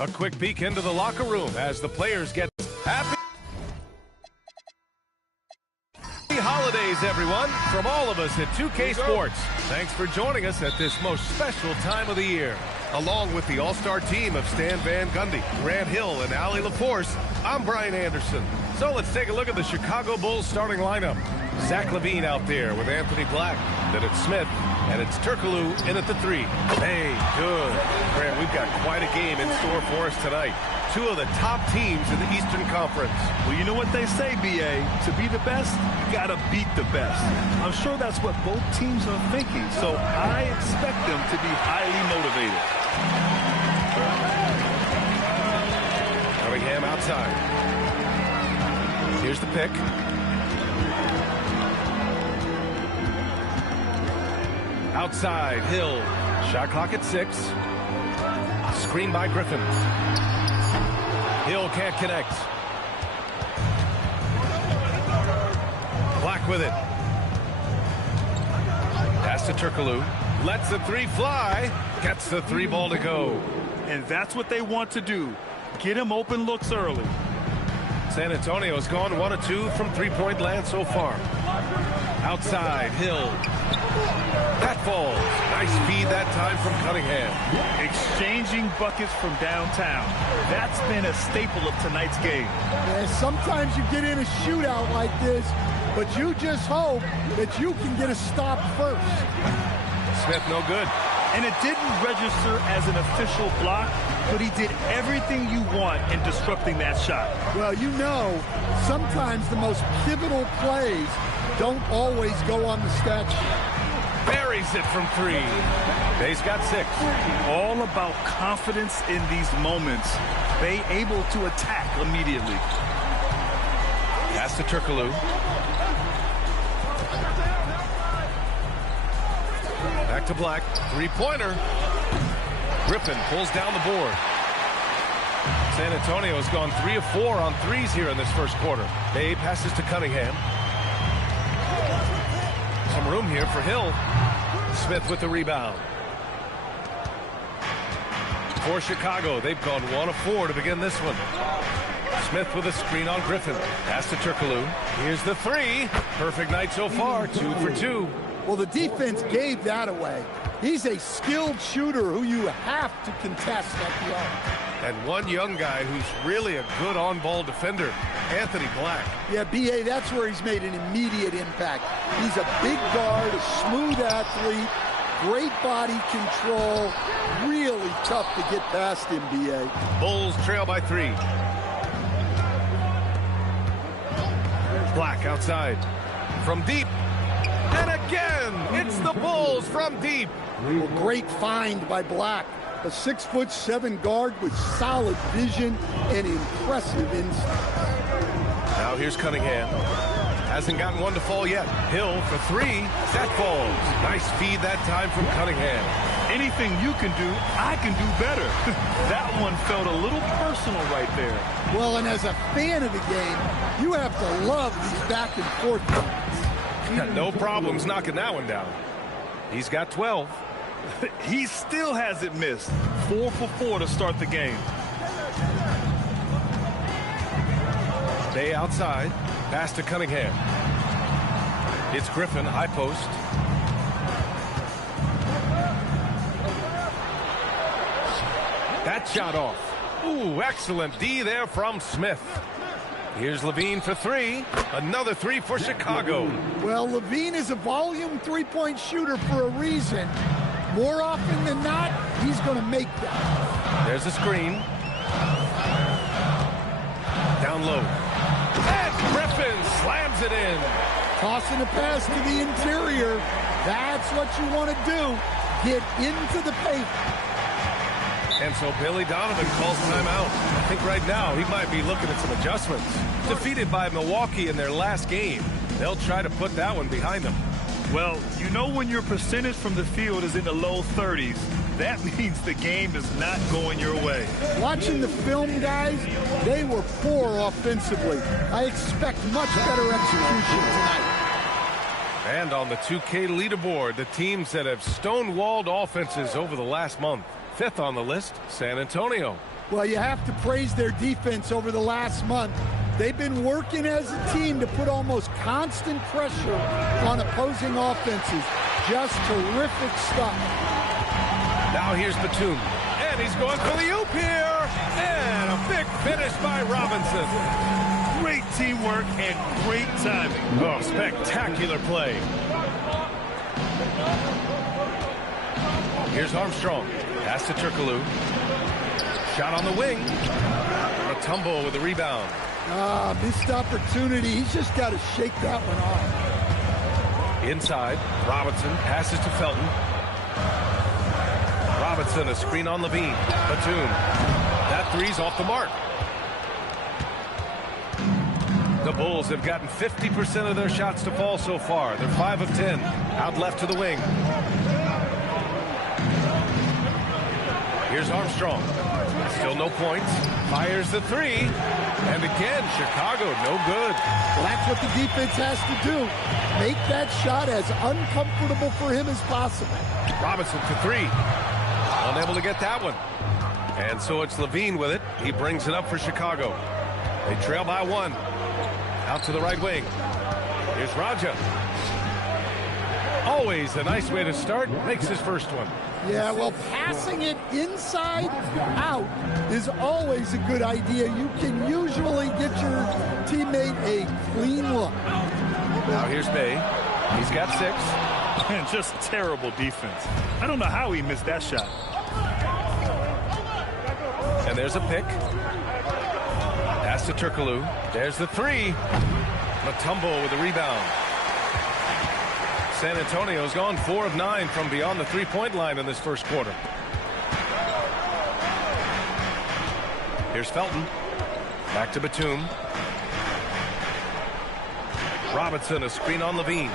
A quick peek into the locker room as the players get happy holidays, everyone, from all of us at 2K Sports. Thanks for joining us at this most special time of the year. Along with the all-star team of Stan Van Gundy, Grant Hill, and Allie LaForce, I'm Brian Anderson. So let's take a look at the Chicago Bulls starting lineup. Zach LaVine out there with Anthony Black. Then it's Smith, and it's Turkoglu in at the 3. Hey, good. Grant, we've got quite a game in store for us tonight. Two of the top teams in the Eastern Conference. Well, you know what they say, B.A. To be the best, you got to beat the best. I'm sure that's what both teams are thinking, so I expect them to be highly motivated. Cunningham outside. Here's the pick. Outside, Hill. Shot clock at 6. Screen by Griffin. Hill can't connect. Black with it. Pass to Turkoglu. Lets the 3 fly. Gets the 3 ball to go. And that's what they want to do. Get him open looks early. San Antonio's gone 1 of 2 from three-point land so far. Outside, Hill. That falls. Nice feed that time from Cunningham. Exchanging buckets from downtown. That's been a staple of tonight's game. Yeah, sometimes you get in a shootout like this, but you just hope that you can get a stop first. Smith no good. And it didn't register as an official block, but he did everything you want in disrupting that shot. Well, you know, sometimes the most pivotal plays don't always go on the stat sheet. Buries it from 3. Bay's got 6. All about confidence in these moments. Bay able to attack immediately. Pass to Turkoglu. Back to Black. 3-pointer. Griffin pulls down the board. San Antonio's gone 3 of 4 on threes here in this first quarter. Bay passes to Cunningham. Some room here for Hill. Smith with the rebound. For Chicago, they've gone 1 of 4 to begin this one. Smith with a screen on Griffin. Pass to Turkoglu. Here's the 3. Perfect night so far. 2 for 2. Well, the defense gave that away. He's a skilled shooter who you have to contest at the arc. And one young guy who's really a good on-ball defender, Anthony Black. Yeah, B.A., that's where he's made an immediate impact. He's a big guard, a smooth athlete, great body control, really tough to get past him, B.A. Bulls trail by 3. Black outside. From deep. And again, it's the Bulls from deep. Well, great find by Black. A 6'7" guard with solid vision and impressive instincts. Now here's Cunningham. Hasn't gotten one to fall yet. Hill for 3. That falls. Nice feed that time from Cunningham. Anything you can do, I can do better. That one felt a little personal right there. Well, and as a fan of the game, you have to love these back and forth games. No problems knocking that one down. He's got 12. He still hasn't missed. 4 for 4 to start the game. Bay outside. Pass to Cunningham. It's Griffin, high post. That shot off. Ooh, excellent D there from Smith. Here's LaVine for 3. Another 3 for Chicago. Well, LaVine is a volume three-point shooter for a reason. More often than not, he's going to make that. There's a screen. Down low. And Griffin slams it in. Tossing a pass to the interior. That's what you want to do. Get into the paint. And so Billy Donovan calls timeout. I think right now he might be looking at some adjustments. Defeated by Milwaukee in their last game. They'll try to put that one behind them. Well, you know when your percentage from the field is in the low 30s, that means the game is not going your way. Watching the film, guys, they were poor offensively. I expect much better execution tonight. And on the 2K leaderboard, the teams that have stonewalled offenses over the last month. 5th on the list, San Antonio. Well, you have to praise their defense over the last month. They've been working as a team to put almost constant pressure on opposing offenses. Just terrific stuff. Now here's Batum. And he's going for the oop here. And a big finish by Robinson. Great teamwork and great timing. Oh, spectacular play. Here's Armstrong. Pass to Turkoglu. Shot on the wing. Mutombo with the rebound. Missed opportunity. He's just got to shake that one off. Inside, Robinson passes to Felton. Robinson, a screen on Levine. Batum. That three's off the mark. The Bulls have gotten 50% of their shots to fall so far. They're 5 of 10. Out left to the wing. Here's Armstrong. Still no points. Fires the three. And again, Chicago, no good. Well, that's what the defense has to do. Make that shot as uncomfortable for him as possible. Robinson for three. Unable to get that one. And so it's Levine with it. He brings it up for Chicago. They trail by one. Out to the right wing. Here's Raja. Always a nice way to start. Makes his first one. Yeah, well, passing it inside out is always a good idea. You can usually get your teammate a clean look. Now here's Bay. He's got 6. And just terrible defense. I don't know how he missed that shot. And there's a pick. Pass to Turkoglu. There's the three. Mutombo with the rebound. San Antonio's gone 4 of 9 from beyond the three-point line in this first quarter. Here's Felton. Back to Batum. Robinson, a screen on Levine.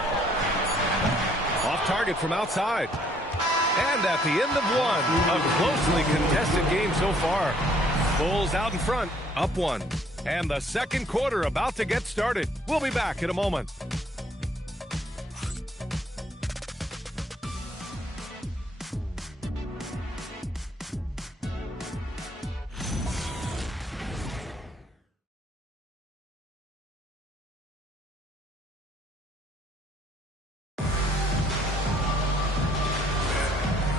Off target from outside. And at the end of one, a closely contested game so far. Bulls out in front, up 1. And the second quarter about to get started. We'll be back in a moment.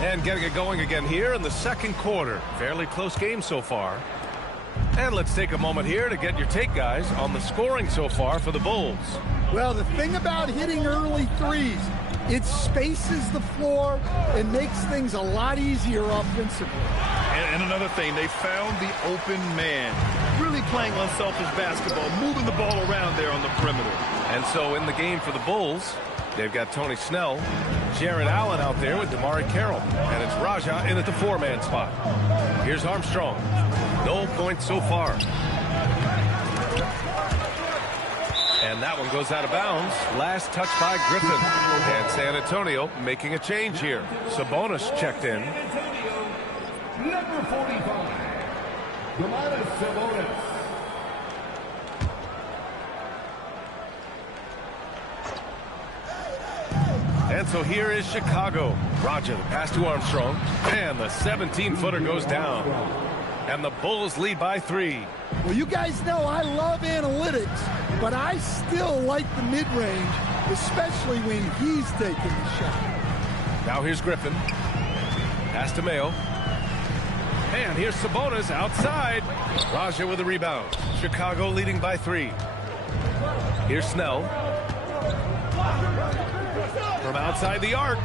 And getting it going again here in the second quarter. Fairly close game so far. And let's take a moment here to get your take, guys, on the scoring so far for the Bulls. Well, the thing about hitting early threes, it spaces the floor and makes things a lot easier offensively. And another thing, they found the open man. Really playing unselfish basketball, moving the ball around there on the perimeter. And so in the game for the Bulls, they've got Tony Snell, Jared Allen out there with Damari Carroll. And it's Raja in at the 4-man spot. Here's Armstrong. No points so far. And that one goes out of bounds. Last touch by Griffin. And San Antonio making a change here. Sabonis checked in. Number 45, Sabonis. And so here is Chicago. Raja, the pass to Armstrong. And the 17-footer goes down. And the Bulls lead by 3. Well, you guys know I love analytics, but I still like the mid-range, especially when he's taking the shot. Now here's Griffin. Pass to Mayo. And here's Sabonis outside. Raja with a rebound. Chicago leading by 3. Here's Snell. From outside the arc.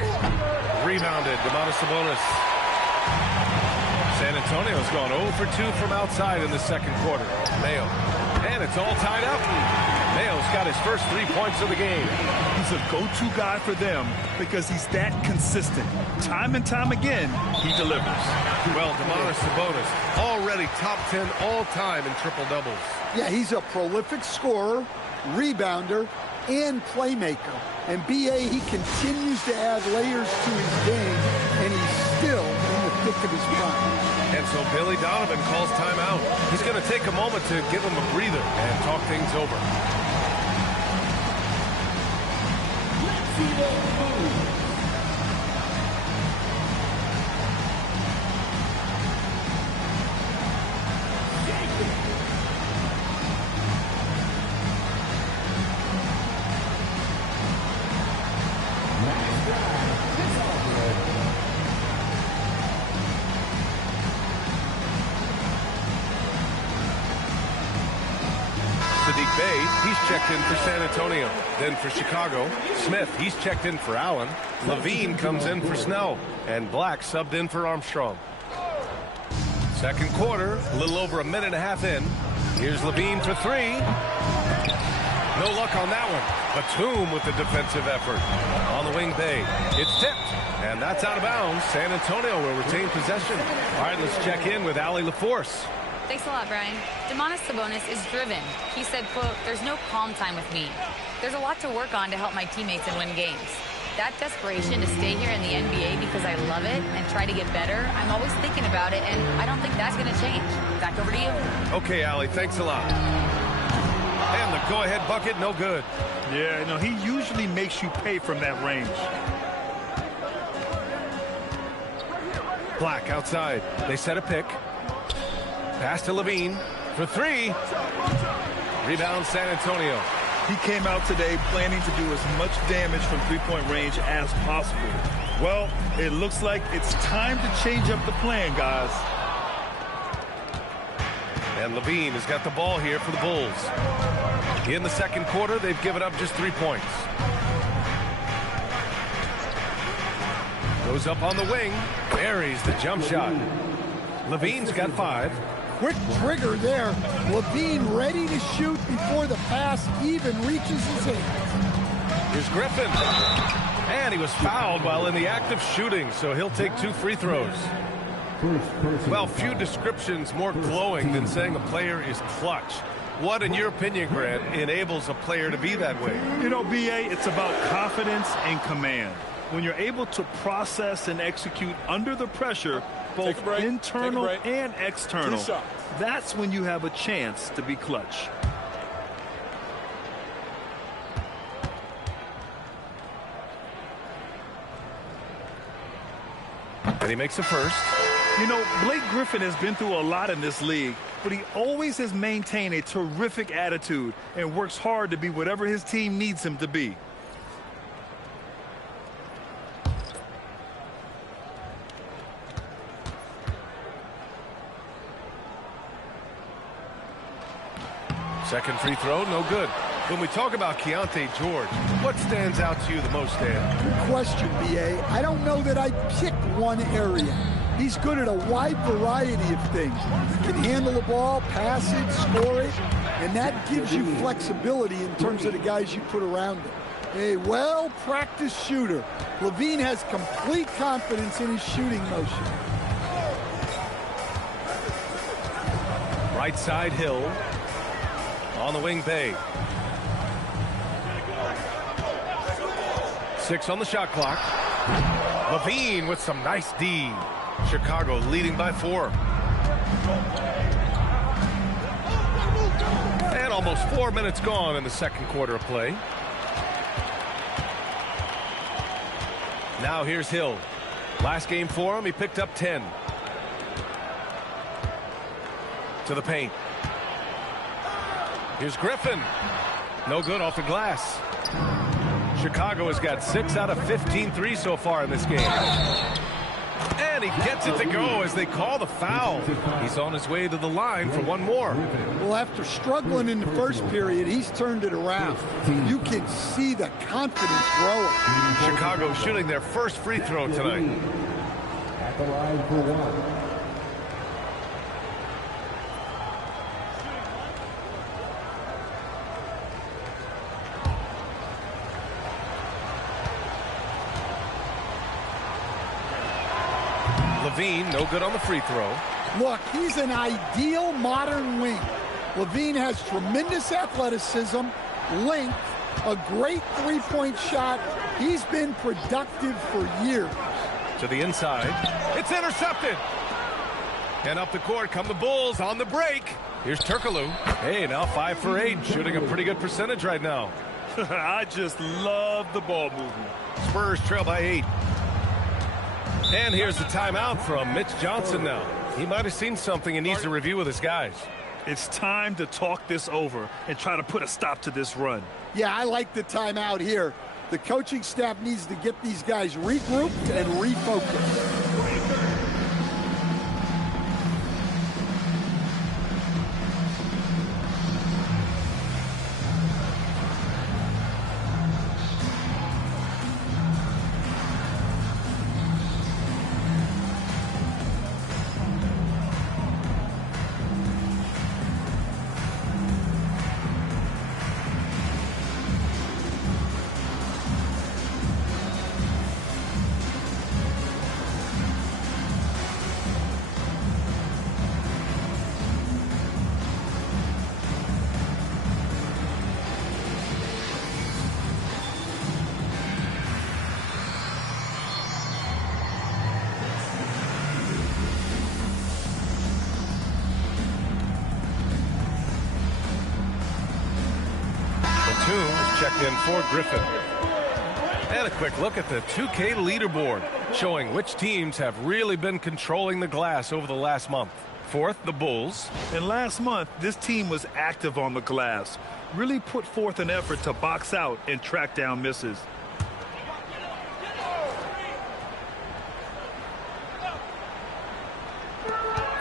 Rebounded. Domantas Sabonis. San Antonio's gone 0 for 2 from outside in the second quarter. Mayo. And it's all tied up. Mayo's got his first 3 points of the game. He's a go-to guy for them because he's that consistent. Time and time again, he delivers. Well, Domantas Sabonis already top 10 all-time in triple-doubles. Yeah, he's a prolific scorer, rebounder, and playmaker. And B.A., he continues to add layers to his game, and he's still in the thick of his prime. And so Billy Donovan calls timeout. He's going to take a moment to give him a breather and talk things over. Let's see the move. checked in for San Antonio. Then for Chicago, Smith, he's checked in for Allen. Levine comes in for Snell. And Black subbed in for Armstrong. Second quarter, a little over a minute and a half in. Here's Levine for three. No luck on that one. Batum with the defensive effort. On the wing, Bay. It's tipped. And that's out of bounds. San Antonio will retain possession. All right, let's check in with Allie LaForce. Thanks a lot, Brian. Domantas Sabonis is driven. He said, quote, "There's no calm time with me. There's a lot to work on to help my teammates and win games. That desperation to stay here in the NBA because I love it and try to get better, I'm always thinking about it, and I don't think that's going to change." Back over to you. Okay, Allie, thanks a lot. And the go-ahead bucket, no good. Yeah, no, he usually makes you pay from that range. Black outside. They set a pick. Pass to Levine for three. Rebound San Antonio. He came out today planning to do as much damage from three-point range as possible. Well, it looks like it's time to change up the plan, guys. And Levine has got the ball here for the Bulls. In the second quarter, they've given up just 3 points. Goes up on the wing. Buries the jump shot. Levine's got 5. Quick trigger there. Levine ready to shoot before the pass even reaches his hand. Here's Griffin. And he was fouled while in the act of shooting, so he'll take 2 free throws. Well, few descriptions more glowing than saying a player is clutch. What, in your opinion, Grant, enables a player to be that way? You know, B.A., it's about confidence and command. When you're able to process and execute under the pressure, both internal and external, that's when you have a chance to be clutch. And he makes the first. You know, Blake Griffin has been through a lot in this league, but he always has maintained a terrific attitude and works hard to be whatever his team needs him to be. Second free throw, no good. When we talk about Keontae George, what stands out to you the most, Dan? Good question, B.A. I don't know that I'd pick one area. He's good at a wide variety of things. He can handle the ball, pass it, score it, and that gives you flexibility in terms of the guys you put around him. A well-practiced shooter. Levine has complete confidence in his shooting motion. Right side, Hill. On the wing, Bay. 6 on the shot clock. Levine with some nice D. Chicago leading by 4. And almost 4 minutes gone in the second quarter of play. Now here's Hill. Last game for him, he picked up 10. To the paint. Here's Griffin. No good off the glass. Chicago has got 6 out of 15 threes so far in this game. And he gets it to go as they call the foul. He's on his way to the line for one more. Well, after struggling in the first period, he's turned it around. You can see the confidence growing. Chicago shooting their first free throw tonight. At the line for 1. Levine, no good on the free throw. Look, he's an ideal modern wing. Levine has tremendous athleticism, length, a great three-point shot. He's been productive for years. To the inside. It's intercepted. And up the court come the Bulls on the break. Here's Turkoglu. Hey, now 5 for 8, shooting a pretty good percentage right now. I just love the ball movement. Spurs trail by 8. And here's the timeout from Mitch Johnson now. He might have seen something and needs to review with his guys. It's time to talk this over and try to put a stop to this run. Yeah, I like the timeout here. The coaching staff needs to get these guys regrouped and refocused. checked in for Griffin. And a quick look at the 2K leaderboard, showing which teams have really been controlling the glass over the last month. Fourth, the Bulls. And last month, this team was active on the glass, really put forth an effort to box out and track down misses.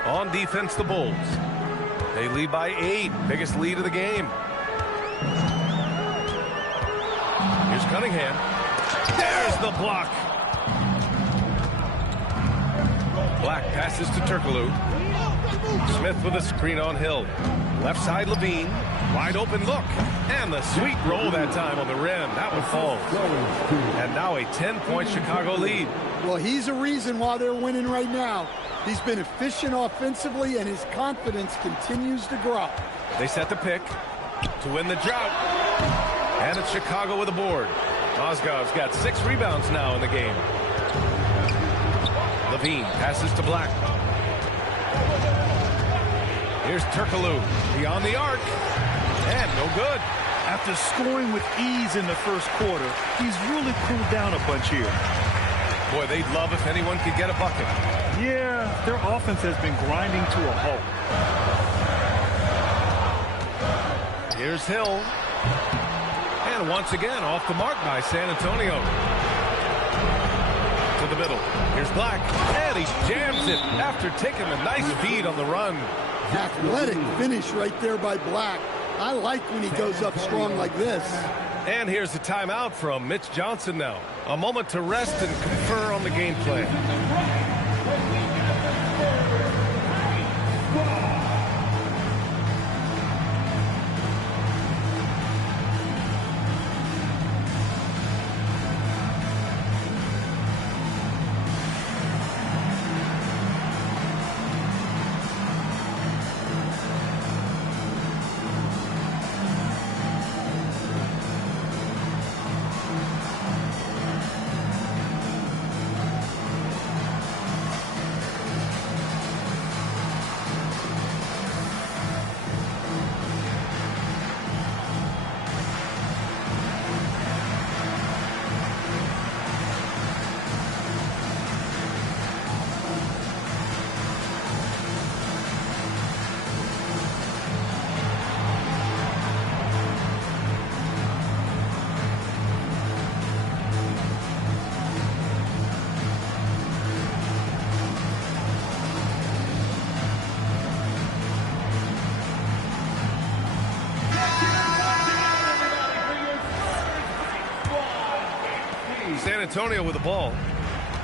On defense, the Bulls. They lead by 8, biggest lead of the game. Here's Cunningham. There's the block. Black passes to Turkoglu. Smith with a screen on Hill. Left side, Levine. Wide open look. And the sweet roll that time on the rim. That one falls. And now a 10-point Chicago lead. Well, he's a reason why they're winning right now. He's been efficient offensively, and his confidence continues to grow. They set the pick to win the drought. And it's Chicago with a board. Mozgov's got 6 rebounds now in the game. Levine passes to Black. Here's Turkoglu beyond the arc. And no good. After scoring with ease in the first quarter, he's really cooled down a bunch here. Boy, they'd love if anyone could get a bucket. Yeah, their offense has been grinding to a halt. Here's Hill. And once again, off the mark by San Antonio. To the middle. Here's Black. And he jams it after taking a nice feed on the run. Athletic finish right there by Black. I like when he goes up strong like this. And here's the timeout from Mitch Johnson now. A moment to rest and confer on the game plan. San Antonio with the ball.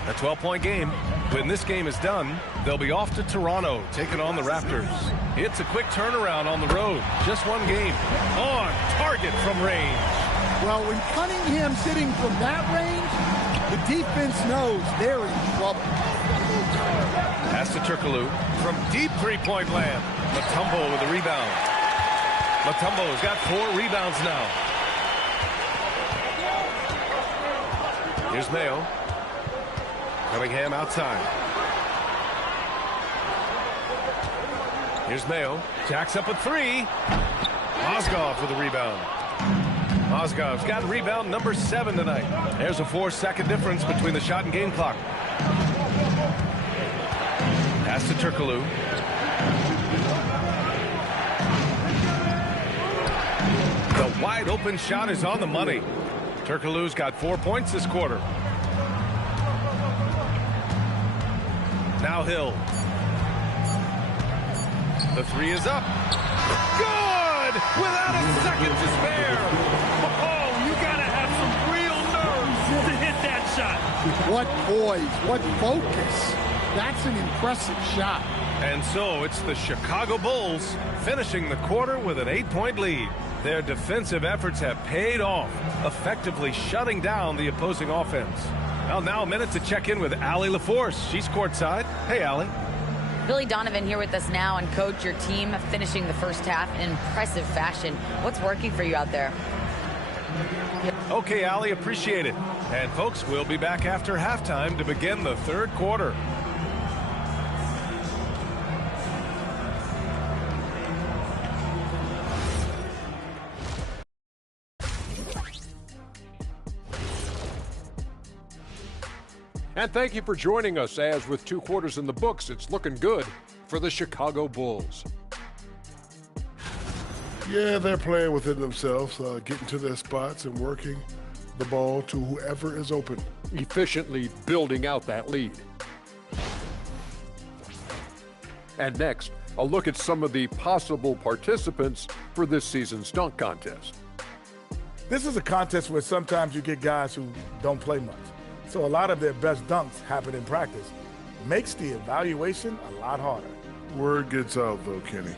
A 12-point game. When this game is done, they'll be off to Toronto, taking on the Raptors. It's a quick turnaround on the road. Just one game. On target from range. Well, when Cunningham's hitting from that range, the defense knows they're in trouble. Pass to Turkoglu from deep three-point land. Mutombo with the rebound. Mutombo's got 4 rebounds now. Here's Mayo. Cunningham outside. Here's Mayo. Jacks up a 3. Mozgov with the rebound. Mozgov's got rebound number 7 tonight. There's a 4-second difference between the shot and game clock. Pass to Turkoglu. The wide open shot is on the money. Turkoglu's got 4 points this quarter. Now Hill. The 3 is up. Good! Without a second to spare. Oh, you gotta have some real nerves to hit that shot. What poise, what focus. That's an impressive shot. And so it's the Chicago Bulls finishing the quarter with an 8-point lead. Their defensive efforts have paid off, effectively shutting down the opposing offense. Well, now a minute to check in with Allie LaForce. She's courtside. Hey, Allie. Billy Donovan here with us now, and coach, your team finishing the first half in impressive fashion. What's working for you out there? Okay, Allie, appreciate it. And folks, we'll be back after halftime to begin the third quarter. And thank you for joining us, as with 2 quarters in the books, it's looking good for the Chicago Bulls. Yeah, they're playing within themselves, getting to their spots and working the ball to whoever is open. Efficiently building out that lead. And next, a look at some of the possible participants for this season's dunk contest. This is a contest where sometimes you get guys who don't play much. So a lot of their best dunks happen in practice. Makes the evaluation a lot harder. Word gets out, though, Kenny.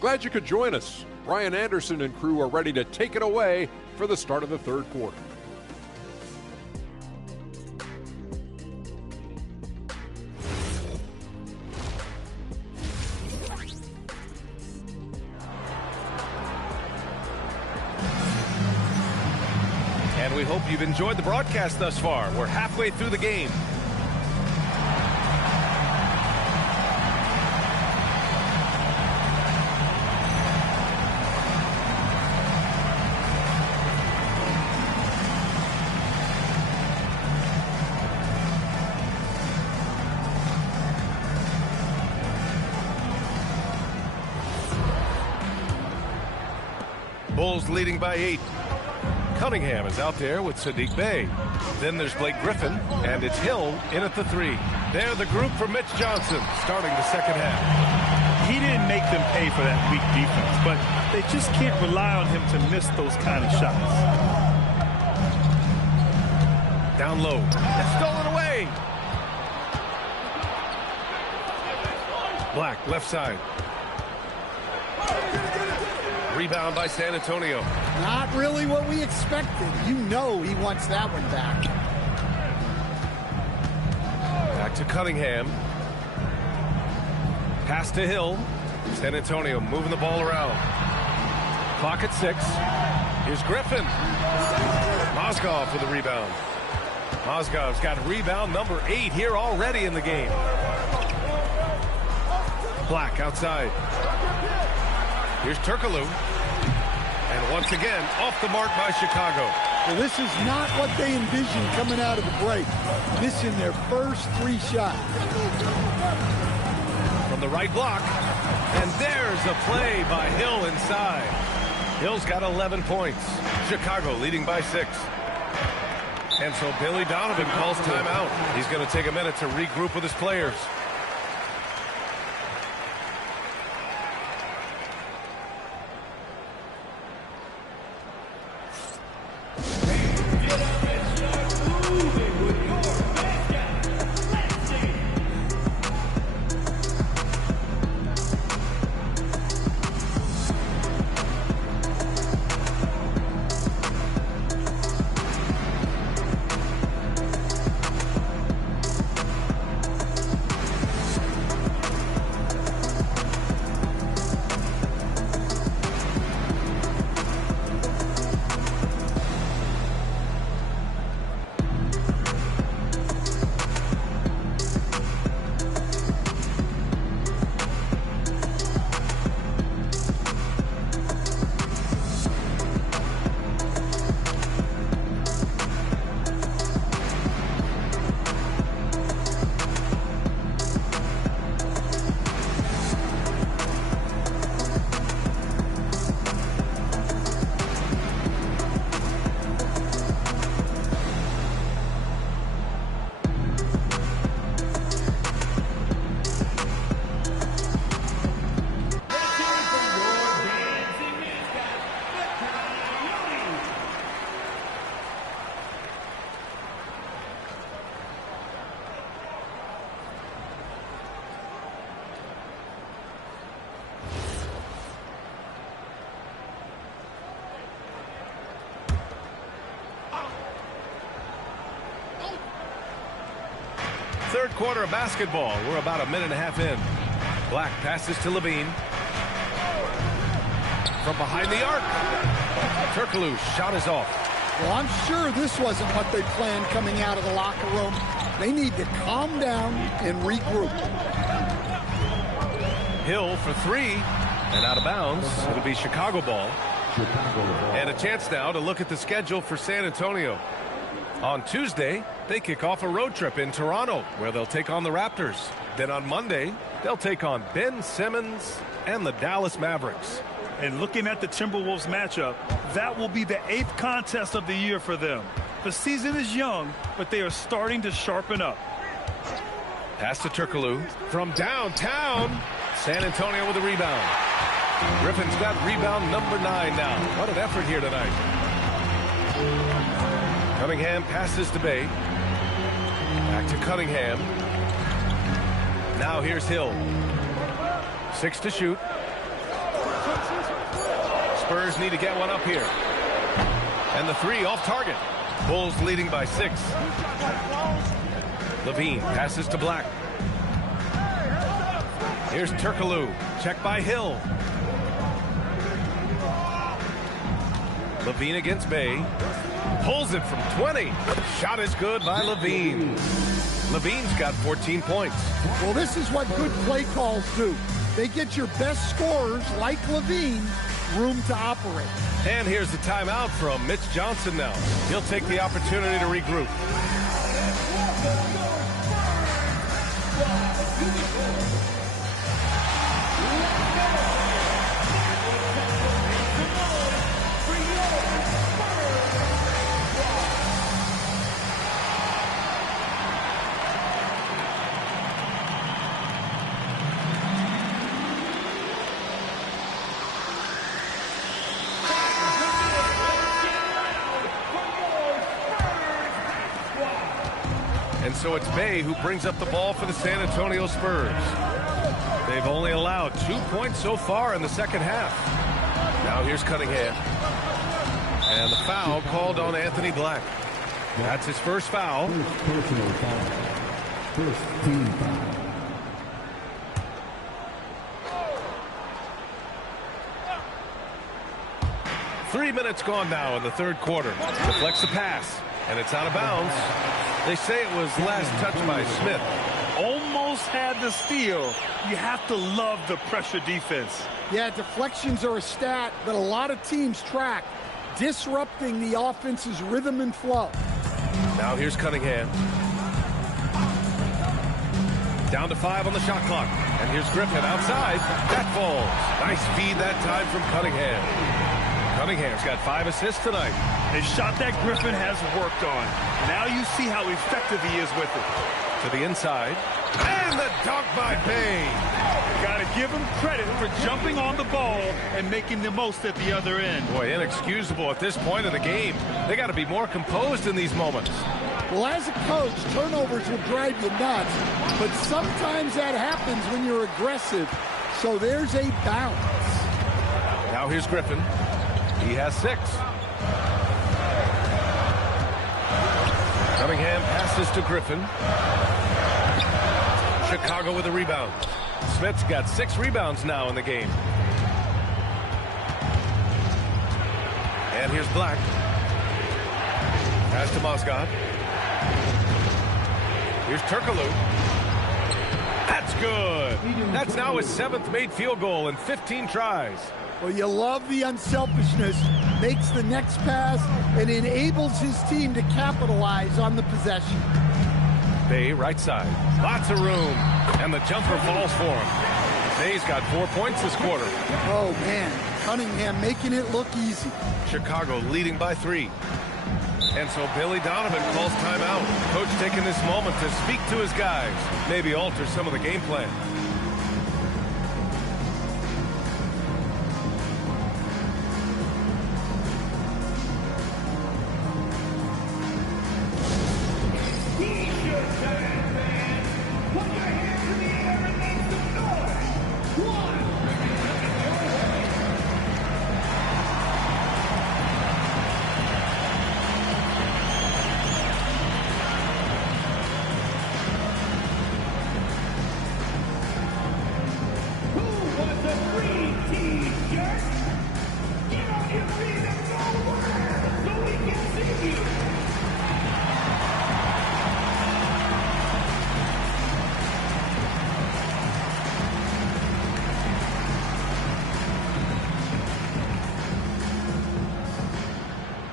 Glad you could join us. Brian Anderson and crew are ready to take it away for the start of the 3rd quarter. And we hope you've enjoyed the broadcast thus far. We're halfway through the game. Bulls leading by 8. Cunningham is out there with Sadiq Bey. Then there's Blake Griffin, and it's Hill in at the 3. They're the group for Mitch Johnson starting the 2nd half. He didn't make them pay for that weak defense, but they just can't rely on him to miss those kind of shots. Down low. It's stolen away. Black, left side. Rebound by San Antonio. Not really what we expected. You know he wants that one back. Back to Cunningham. Pass to Hill. San Antonio moving the ball around. Clock at 6. Here's Griffin. Mozgov for the rebound. Mozgov's got rebound number 8 here already in the game. Black outside. Here's Turkoglu. And once again, off the mark by Chicago. Well, this is not what they envisioned coming out of the break. Missing their first 3 shots. From the right block. And there's a play by Hill inside. Hill's got 11 points. Chicago leading by 6. And so Billy Donovan calls timeout. He's going to take a minute to regroup with his players. Third quarter of basketball. We're about a minute and a half in. Black passes to Levine. From behind the arc. Turkoglu's shot is off. Well, I'm sure this wasn't what they planned coming out of the locker room. They need to calm down and regroup. Hill for 3. And out of bounds. It'll be Chicago ball. And a chance now to look at the schedule for San Antonio. On Tuesday, they kick off a road trip in Toronto, where they'll take on the Raptors. Then on Monday, they'll take on Ben Simmons and the Dallas Mavericks. And looking at the Timberwolves matchup, that will be the 8th contest of the year for them. The season is young, but they are starting to sharpen up. Pass to Turkoglu from downtown. San Antonio with a rebound. Griffin's got rebound number 9 now. What an effort here tonight. Cunningham passes to Bay. Back to Cunningham. Now here's Hill. 6 to shoot. Spurs need to get one up here. And the 3 off target. Bulls leading by 6. Levine passes to Black. Here's Turkoglu. Check by Hill. Levine against Bay. Pulls it from 20. Shot is good by Levine. Levine's got 14 points. Well, this is what good play calls do. They get your best scorers, like Levine, room to operate. And here's the timeout from Mitch Johnson now. He'll take the opportunity to regroup. And so it's Bay who brings up the ball for the San Antonio Spurs. They've only allowed 2 points so far in the second half. Now here's Cunningham. And the foul called on Anthony Black. That's his first foul. Personal foul. First team foul. Three minutes gone now in the third quarter. Deflects the pass, and it's out of bounds. They say it was last touched by Smith. Almost had the steal. You have to love the pressure defense. Yeah, deflections are a stat that a lot of teams track, disrupting the offense's rhythm and flow. Now here's Cunningham. Down to 5 on the shot clock. And here's Griffin outside. That falls. Nice feed that time from Cunningham. Cunningham's got 5 assists tonight. A shot that Griffin has worked on. Now you see how effective he is with it. To the inside. And the dunk by Bay. Got to give him credit for jumping on the ball and making the most at the other end. Boy, inexcusable at this point of the game. They got to be more composed in these moments. Well, as a coach, turnovers will drive you nuts, but sometimes that happens when you're aggressive. So there's a balance. Now here's Griffin. He has 6. Cunningham passes to Griffin. Chicago with a rebound. Smith's got 6 rebounds now in the game. And here's Black. Pass to Mozgov. Here's Turkoglu. That's good. That's now his 7th made field goal in 15 tries. Well, you love the unselfishness, makes the next pass, and enables his team to capitalize on the possession. Bay, right side. Lots of room. And the jumper falls for him. Bay's got 4 points this quarter. Oh, man. Cunningham making it look easy. Chicago leading by 3. And so Billy Donovan calls timeout. Coach taking this moment to speak to his guys. Maybe alter some of the game plan.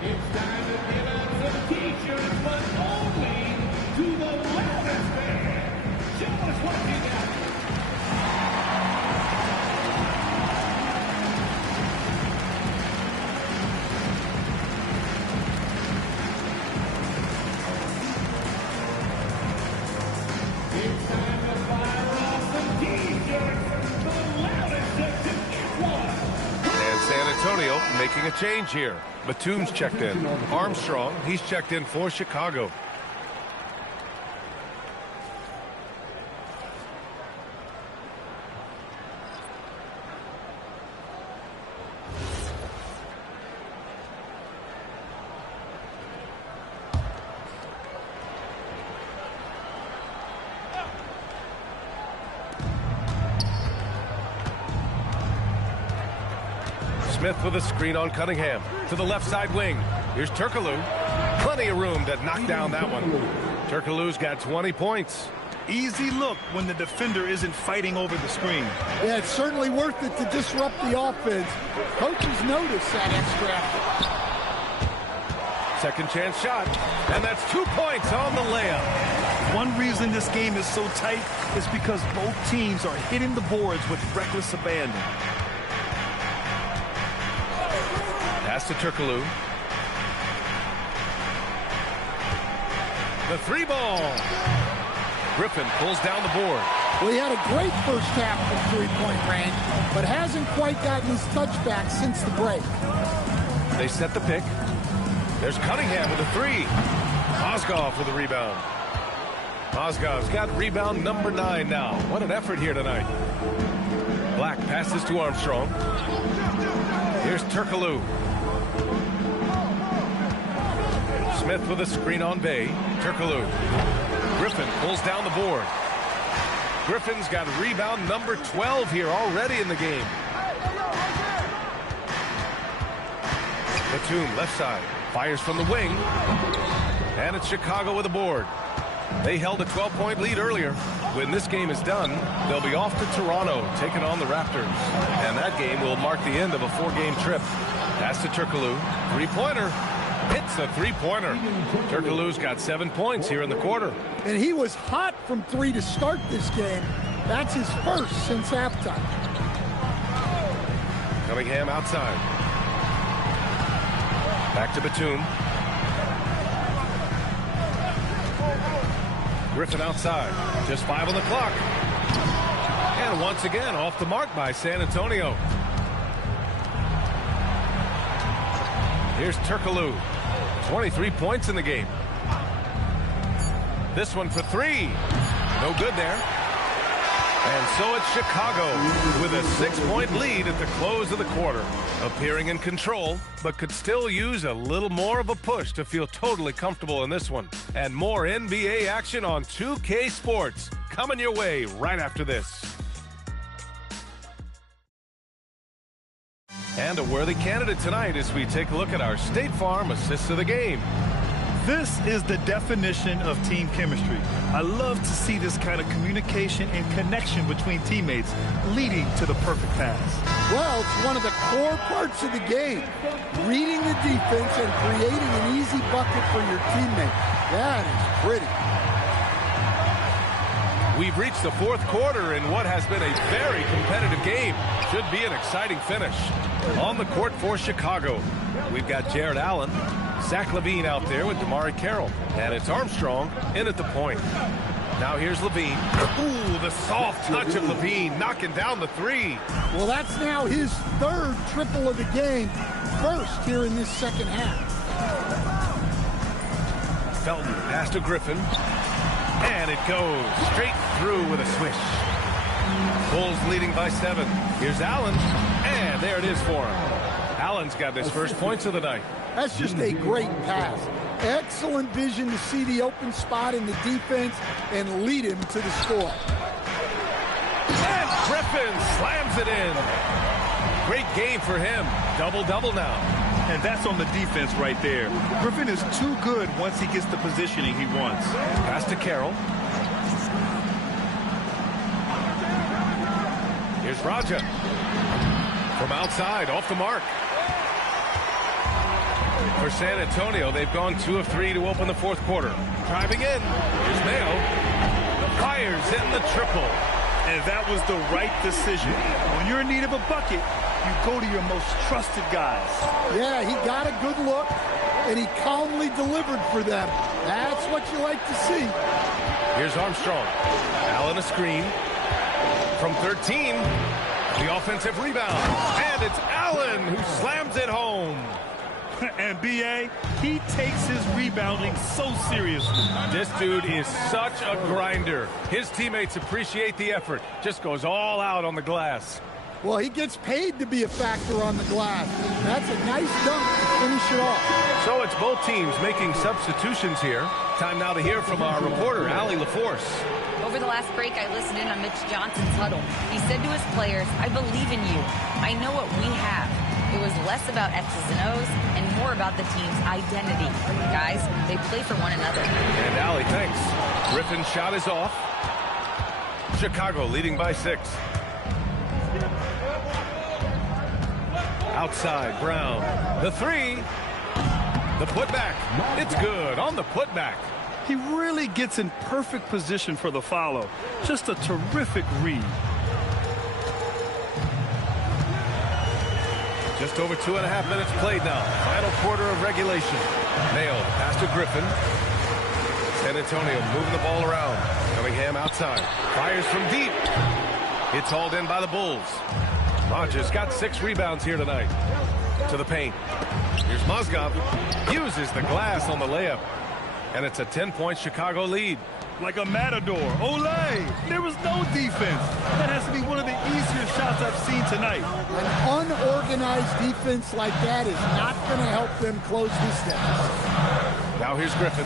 It's time to give out some t-shirts, but only Making a change here. Batum's checked in. Armstrong, he's checked in for Chicago. Smith with a screen on Cunningham. To the left side wing. Here's Turkoglu. Plenty of room to knock down that one. Turkoglu's got 20 points. Easy look when the defender isn't fighting over the screen. Yeah, it's certainly worth it to disrupt the offense. Coaches notice that extra effort. Second chance shot. And that's 2 points on the layup. One reason this game is so tight is because both teams are hitting the boards with reckless abandon. Pass to Turkoglu. The three ball. Griffin pulls down the board. Well, he had a great first half from three-point range, but hasn't quite gotten his touchback since the break. They set the pick. There's Cunningham with a three. Mozgov with the rebound. Mozgov's got rebound number 9 now. What an effort here tonight. Black passes to Armstrong. Here's Turkoglu. Smith with a screen on Bay. Turkoglu. Griffin pulls down the board. Griffin's got rebound number 12 here already in the game. Batum left side. Fires from the wing. And it's Chicago with the board. They held a 12-point lead earlier. When this game is done, they'll be off to Toronto, taking on the Raptors. And that game will mark the end of a 4-game trip. Pass to Turkoglu. Three-pointer. Hits a three-pointer. Turkoglu's got 7 points here in the quarter. And he was hot from 3 to start this game. That's his first since halftime. Cunningham outside. Back to Batum. Griffin outside. Just 5 on the clock. And once again off the mark by San Antonio. Here's Turkoglu. 23 points in the game. This one for 3. No good there. And so it's Chicago with a 6-point lead at the close of the quarter. Appearing in control, but could still use a little more of a push to feel totally comfortable in this one. And more NBA action on 2K Sports coming your way right after this. And a worthy candidate tonight as we take a look at our State Farm assists of the game. This is the definition of team chemistry. I love to see this kind of communication and connection between teammates leading to the perfect pass. Well, it's one of the core parts of the game. Reading the defense and creating an easy bucket for your teammate. That is pretty. We've reached the fourth quarter in what has been a very competitive game. Should be an exciting finish. On the court for Chicago, we've got Jared Allen, Zach LaVine out there with Damari Carroll. And it's Armstrong in at the point. Now here's LaVine. Ooh, the soft touch of LaVine knocking down the three. Well, that's now his third triple of the game. First here in this second half. Felton pass to Griffin. And it goes straight through with a swish. Bulls leading by 7. Here's Allen. And there it is for him. Allen's got his first points of the night. That's just a great pass. Excellent vision to see the open spot in the defense and lead him to the score. And Griffin slams it in. Great game for him. Double-double now. And that's on the defense right there. Griffin is too good once he gets the positioning he wants. Pass to Carroll. Here's Raja. From outside, off the mark. For San Antonio, they've gone 2 of 3 to open the fourth quarter. Driving in. Here's Mayo. Fires in the triple. And that was the right decision. When you're in need of a bucket, you go to your most trusted guys. Yeah, he got a good look, and he calmly delivered for them. That's what you like to see. Here's Armstrong. Allen a screen. From 13, the offensive rebound. And it's Allen who slams it home. And B.A., he takes his rebounding so seriously. This dude is such a grinder. His teammates appreciate the effort. Just goes all out on the glass. Well, he gets paid to be a factor on the glass. That's a nice dunk to finish it off. So it's both teams making substitutions here. Time now to hear from our reporter, Allie LaForce. Over the last break, I listened in on Mitch Johnson's huddle. He said to his players, I believe in you. I know what we have. It was less about X's and O's and more about the team's identity. Guys, they play for one another. And Allie, thanks. Griffin's shot is off. Chicago leading by 6. Outside, Brown. The 3. The putback. It's good on the putback. He really gets in perfect position for the follow. Just a terrific read. Just over 2.5 minutes played now. Final quarter of regulation. Mayo pass to Griffin. San Antonio moving the ball around. Cunningham outside. Fires from deep. It's hauled in by the Bulls. Rogers got 6 rebounds here tonight. To the paint. Here's Mozgov. Uses the glass on the layup. And it's a 10-point Chicago lead. Like a matador. Olay! There was no defense. That has to be one of the easier shots I've seen tonight. An unorganized defense like that is not going to help them close this deficit. Now here's Griffin.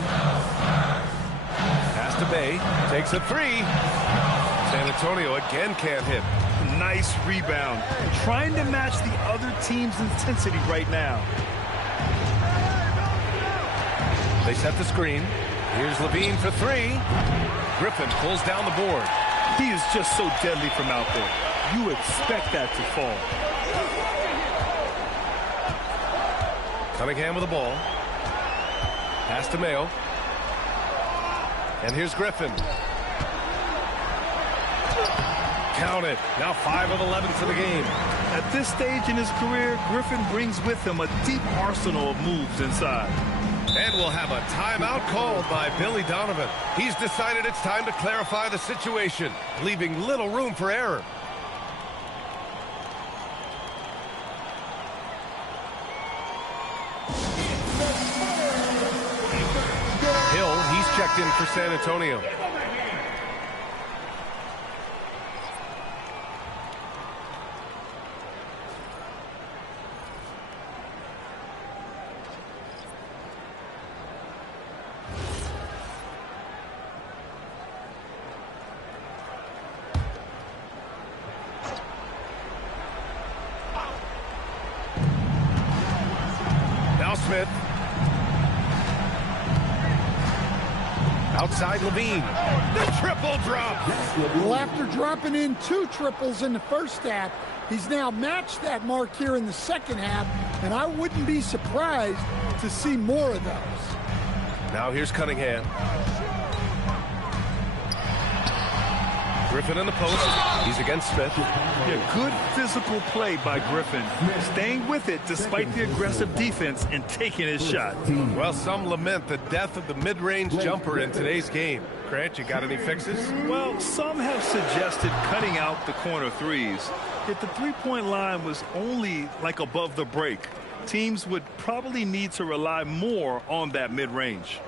Pass to Bay. Takes a 3. San Antonio again can't hit. Nice rebound. Trying to match the other team's intensity right now. They set the screen. Here's Levine for 3. Griffin pulls down the board. He is just so deadly from out there. You expect that to fall. Cunningham with the ball. Pass to Mayo. And here's Griffin. Count it. Now 5 of 11 for the game. At this stage in his career, Griffin brings with him a deep arsenal of moves inside. And we'll have a timeout called by Billy Donovan. He's decided it's time to clarify the situation, leaving little room for error. Hill, he's checked in for San Antonio. Smith. Outside Levine. The triple drop. Well, after dropping in 2 triples in the first half, he's now matched that mark here in the second half, and I wouldn't be surprised to see more of those. Now here's Cunningham. Griffin in the post. He's against Smith. Yeah, good physical play by Griffin. Staying with it despite the aggressive defense and taking his shot. Well, some lament the death of the mid-range jumper in today's game. Grant, you got any fixes? Well, some have suggested cutting out the corner threes. If the three-point line was only like above the break, teams would probably need to rely more on that mid-range.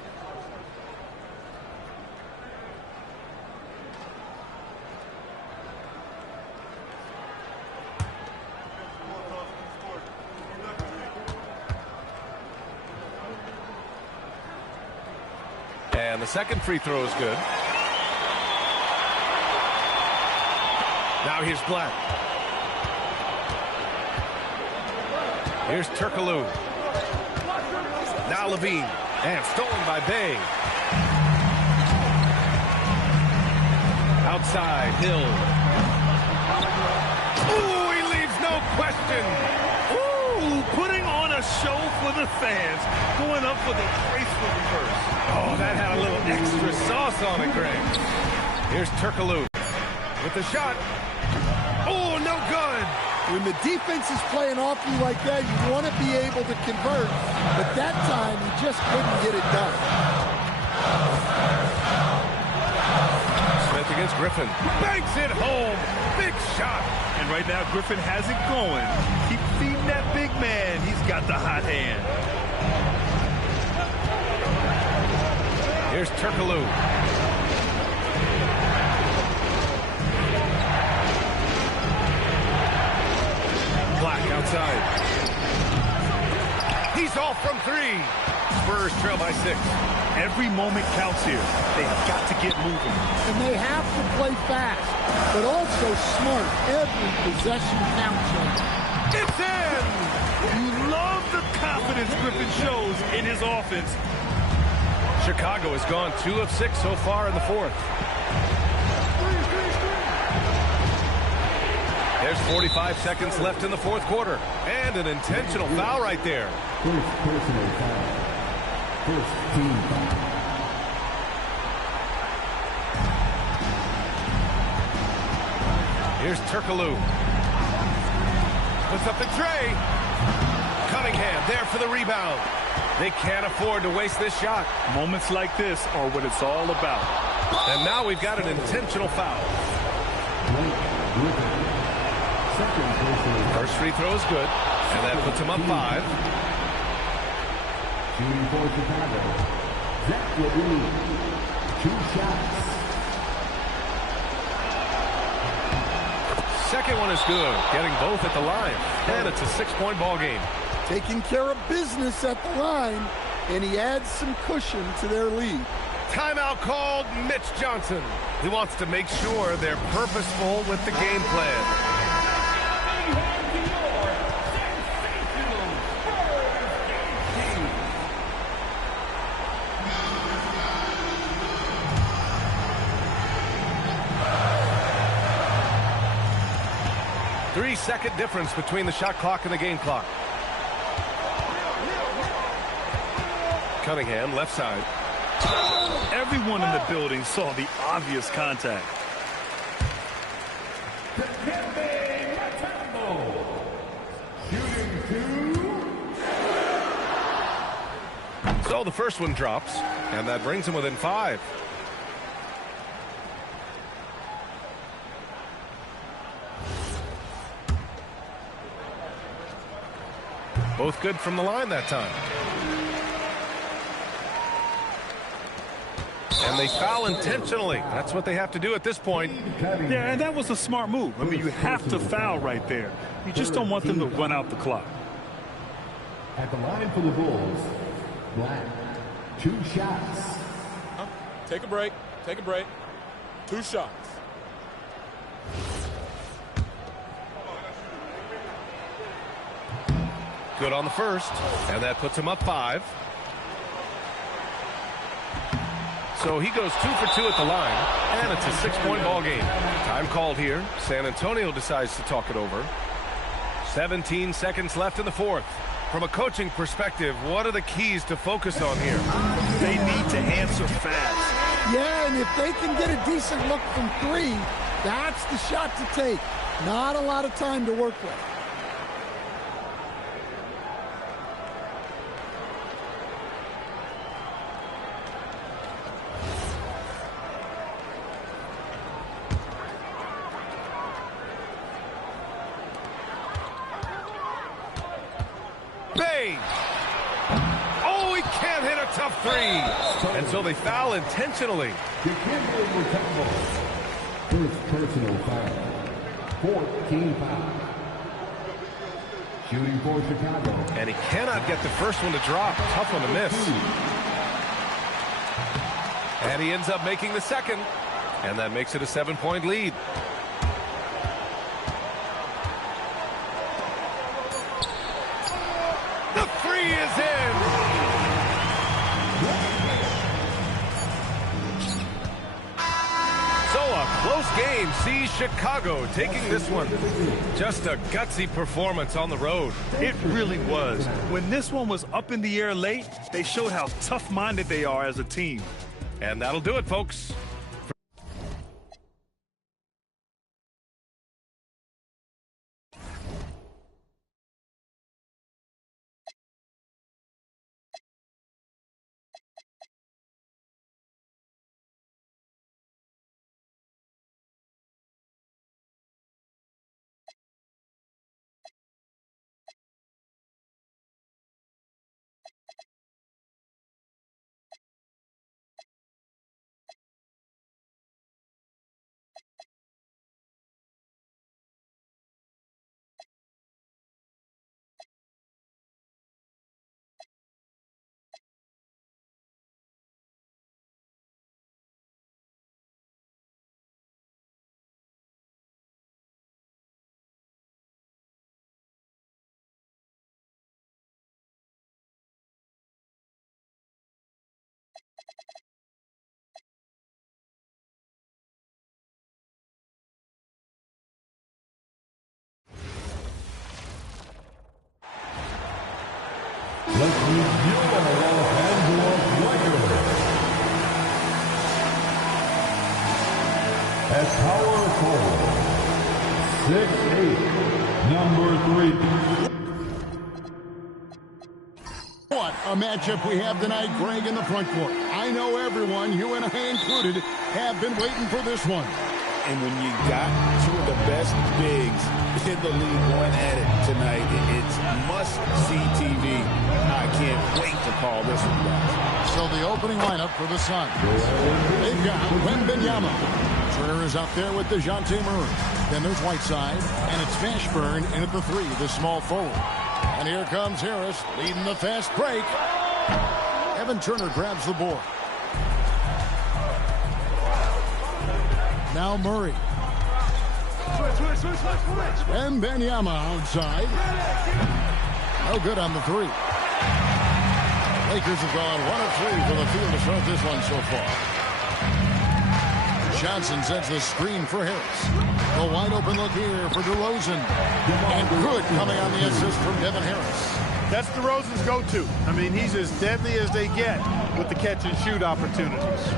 And the second free throw is good. Now here's Black. Here's Turkoglu. Now Levine. And stolen by Bay. Outside, Hill. Ooh, he leaves no question. Ooh, putting on a show for the fans. Going up for the graceful reverse. Oh, that had a little extra sauce on it, Greg. Here's Turkoglu with the shot. Oh, no good. When the defense is playing off you like that, you want to be able to convert. But that time, he just couldn't get it done. Smith against Griffin. Banks it home. Big shot. And right now, Griffin has it going. Keep feeding that big man. He's got the hot hand. Here's Turkoglu. Black outside. He's off from three. Spurs trail by 6. Every moment counts here. They have got to get moving. And they have to play fast, but also smart. Every possession counts. It's in! You love the confidence Griffin shows in his offense. Chicago has gone 2 of 6 so far in the 4th. There's 45 seconds left in the 4th quarter. And an intentional foul right there. First personal foul. First team foul. Here's Turkoglu. Puts up the tray. Cunningham there for the rebound. They can't afford to waste this shot. Moments like this are what it's all about. And now we've got an intentional foul. First free throw is good, and that puts him up 5. Shooting for Chicago. Zach LaVine. 2 shots. Second one is good, getting both at the line. And it's a 6-point ball game. Taking care of business at the line, and he adds some cushion to their lead. Timeout called. Mitch Johnson. He wants to make sure they're purposeful with the game plan. 3-second difference between the shot clock and the game clock. Cunningham, left side. Everyone in the building saw the obvious contact. So the first one drops, and that brings him within 5. Both good from the line that time. And they foul intentionally. That's what they have to do at this point. Yeah, and that was a smart move. I mean, you have to foul right there. You just don't want them to run out the clock. At the line for the Bulls, Black. 2 shots. Take a break. Take a break. 2 shots. Good on the first, and that puts him up 5. So he goes 2 for 2 at the line, and it's a 6-point ball game. Time called here. San Antonio decides to talk it over. 17 seconds left in the 4th. From a coaching perspective, what are the keys to focus on here? They need to answer fast. Yeah, and if they can get a decent look from 3, that's the shot to take. Not a lot of time to work with. Bang! Oh, he can't hit a tough 3. And so they foul intentionally. First personal foul. 14 foul. Shooting for Chicago. And he cannot get the first one to drop. Tough one to miss. And he ends up making the second. And that makes it a 7-point lead. The 3 is in. So a close game sees Chicago taking this one. Just a gutsy performance on the road. It really was. When this one was up in the air late, they showed how tough-minded they are as a team. And that'll do it, folks. At power forward, 6'8", number 3. What a matchup we have tonight, Greg, in the front court. I know everyone, you and I included, have been waiting for this one. And when you got two of the best bigs in the league going at it tonight, it's must-see TV. I can't wait to call this one, guys. So the opening lineup for the Suns. They've got Wembanyama. Turner is up there with DeJounte Murray. Then there's Whiteside, and it's Mashburn in at the 3, the small forward. And here comes Harris leading the fast break. Evan Turner grabs the board. Now Murray. Wembanyama outside. No good on the 3. Lakers have gone 1 of 3 from the field to start this one so far. Johnson sets the screen for Harris. A wide open look here for DeRozan. And good coming on the assist from Devin Harris. That's DeRozan's go-to. I mean, he's as deadly as they get with the catch-and-shoot opportunities.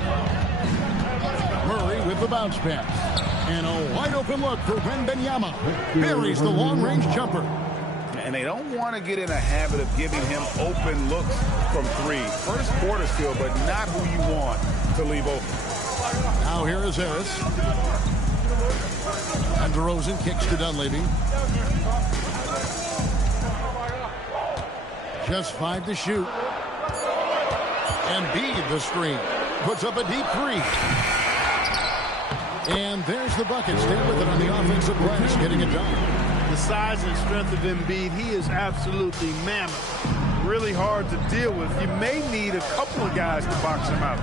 Murray with the bounce pass. And a wide open look for Wembanyama. Buries the long-range jumper. And they don't want to get in a habit of giving him open looks from 3. First quarter still, but not who you want to leave open. Now here is Harris. And DeRozan kicks to Dunleavy. Just 5 to shoot. Embiid the screen. Puts up a deep 3. And there's the bucket. Stay with it on the offensive glass, getting it done. The size and strength of Embiid, he is absolutely mammoth. Really hard to deal with. You may need a couple of guys to box him out.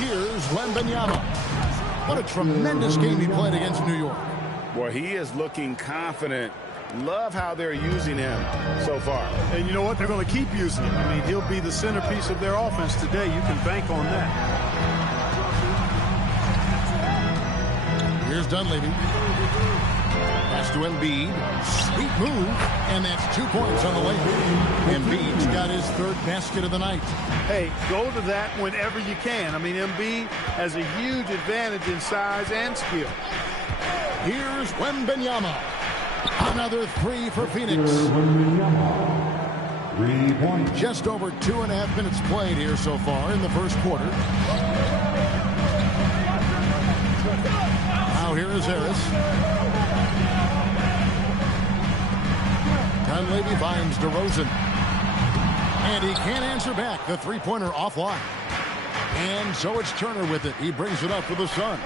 Here's Wembanyama. What a tremendous game he played against New York. Boy, he is looking confident. Love how they're using him so far. And you know what? They're going to keep using him. I mean, he'll be the centerpiece of their offense today. You can bank on that. Here's Dunleavy. Pass to Embiid. Sweet move. And that's 2 points on the way. Embiid's got his 3rd basket of the night. Hey, go to that whenever you can. I mean, Embiid has a huge advantage in size and skill. Here's Wembanyama. Another 3 for Phoenix. 3 points. Just over 2.5 minutes played here so far in the first quarter. Now here is Harris. Dunleavy finds DeRozan. And he can't answer back. The 3-pointer offline. And so it's Turner with it. He brings it up for the Suns.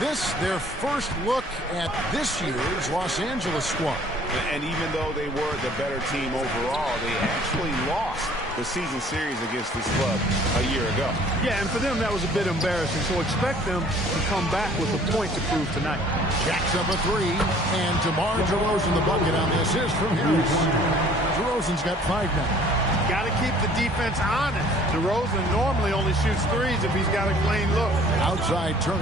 This, their first look at this year's Los Angeles squad. And even though they were the better team overall, they actually lost the season series against this club a year ago. Yeah, and for them, that was a bit embarrassing. So expect them to come back with a point to prove tonight. Jacks up a 3, and DeMar DeRozan the bucket on the assist from Harris. DeRozan's got 5 now. Got to keep the defense honest. DeRozan normally only shoots 3s if he's got a clean look. Outside Turner.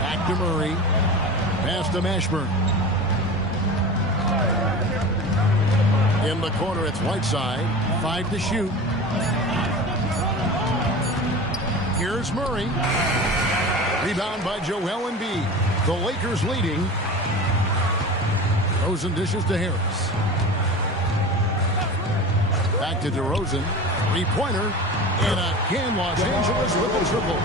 Back to Murray. Pass to Mashburn. In the corner, it's Whiteside. 5 to shoot. Here's Murray. Rebound by Joel Embiid. The Lakers leading. DeRozan dishes to Harris. Back to DeRozan. 3-pointer. And again, Los Angeles with a triple.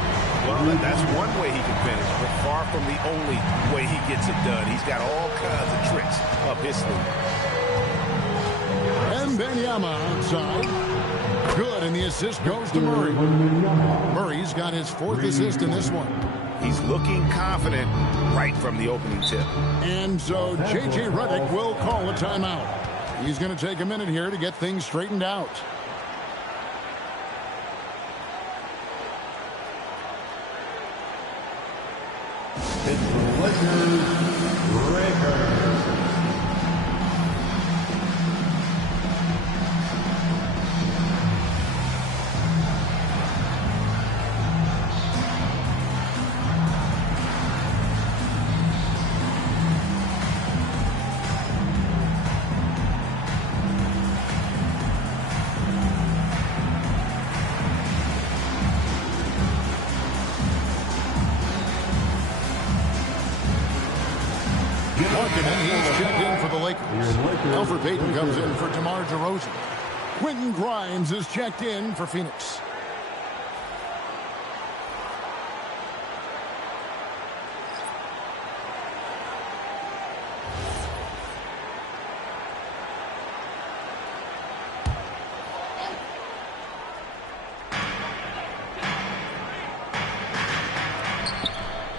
Well, that's one way he can finish, but far from the only way he gets it done. He's got all kinds of tricks up his sleeve. Wembanyama outside. Good, and the assist goes to Murray. Murray's got his 4th assist in this one. He's looking confident right from the opening tip. And so J.J. Redick will call a timeout. He's going to take a minute here to get things straightened out. It's the Lakers record. Markkanen, he's checked in for the Lakers. Elfrid Payton comes in for DeMar DeRozan. Quentin Grimes is checked in for Phoenix.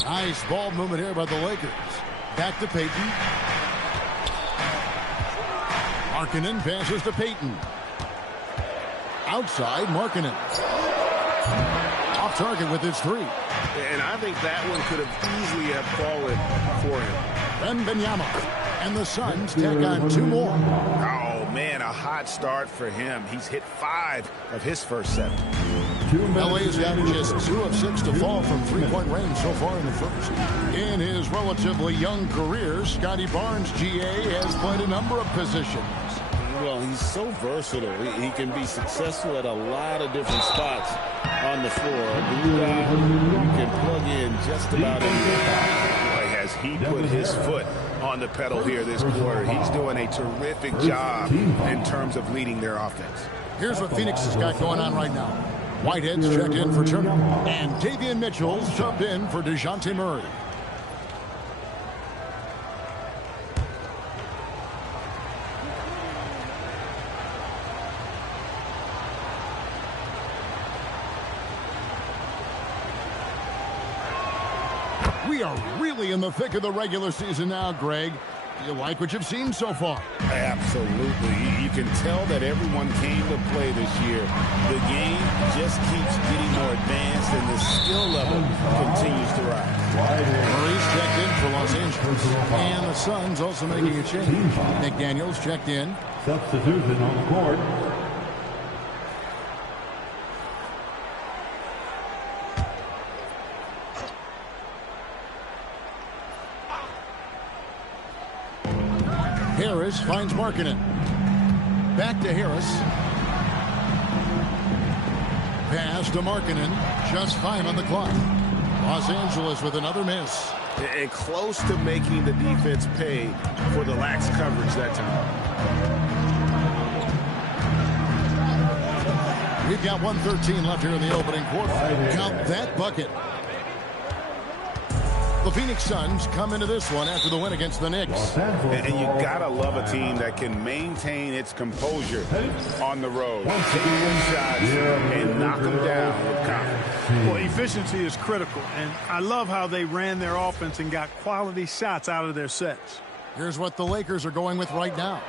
Nice ball movement here by the Lakers. Back to Payton. Markkanen passes to Payton. Outside, Markkanen. Off target with his three. And I think that one could have easily have fallen for him. Wembanyama. And the Suns tack on 2 more. Oh, man, a hot start for him. He's hit 5 of his first 7. LA's got just 2 of 6 to fall from three-point range so far in the first. In his relatively young career, Scotty Barnes, GA, has played a number of positions. Well, he's so versatile. He can be successful at a lot of different spots on the floor. You can plug in just about anything. Boy, has he put his foot on the pedal here this quarter. He's doing a terrific job in terms of leading their offense. Here's what Phoenix has got going on right now. Whitehead's checked in for Turner. And Davion Mitchell's subbed in for DeJounte Murray. We are really in the thick of the regular season now, Greg. Do you like what you've seen so far? Absolutely. You can tell that everyone came to play this year. The game just keeps getting more advanced, and the skill level continues to rise. Murray's checked in for Los Angeles. And the Suns also making a change. McDaniels checked in. Substitution on the court. Harris finds Markkanen. Back to Harris. Pass to Markkanen. Just 5 on the clock. Los Angeles with another miss. And close to making the defense pay for the lax coverage that time. We've got 1:13 left here in the opening quarter. Count that bucket. The Phoenix Suns come into this one after the win against the Knicks. And you gotta love a team that can maintain its composure on the road. Take shots and knock them down with confidence. Well, efficiency is critical, and I love how they ran their offense and got quality shots out of their sets. Here's what the Lakers are going with right now.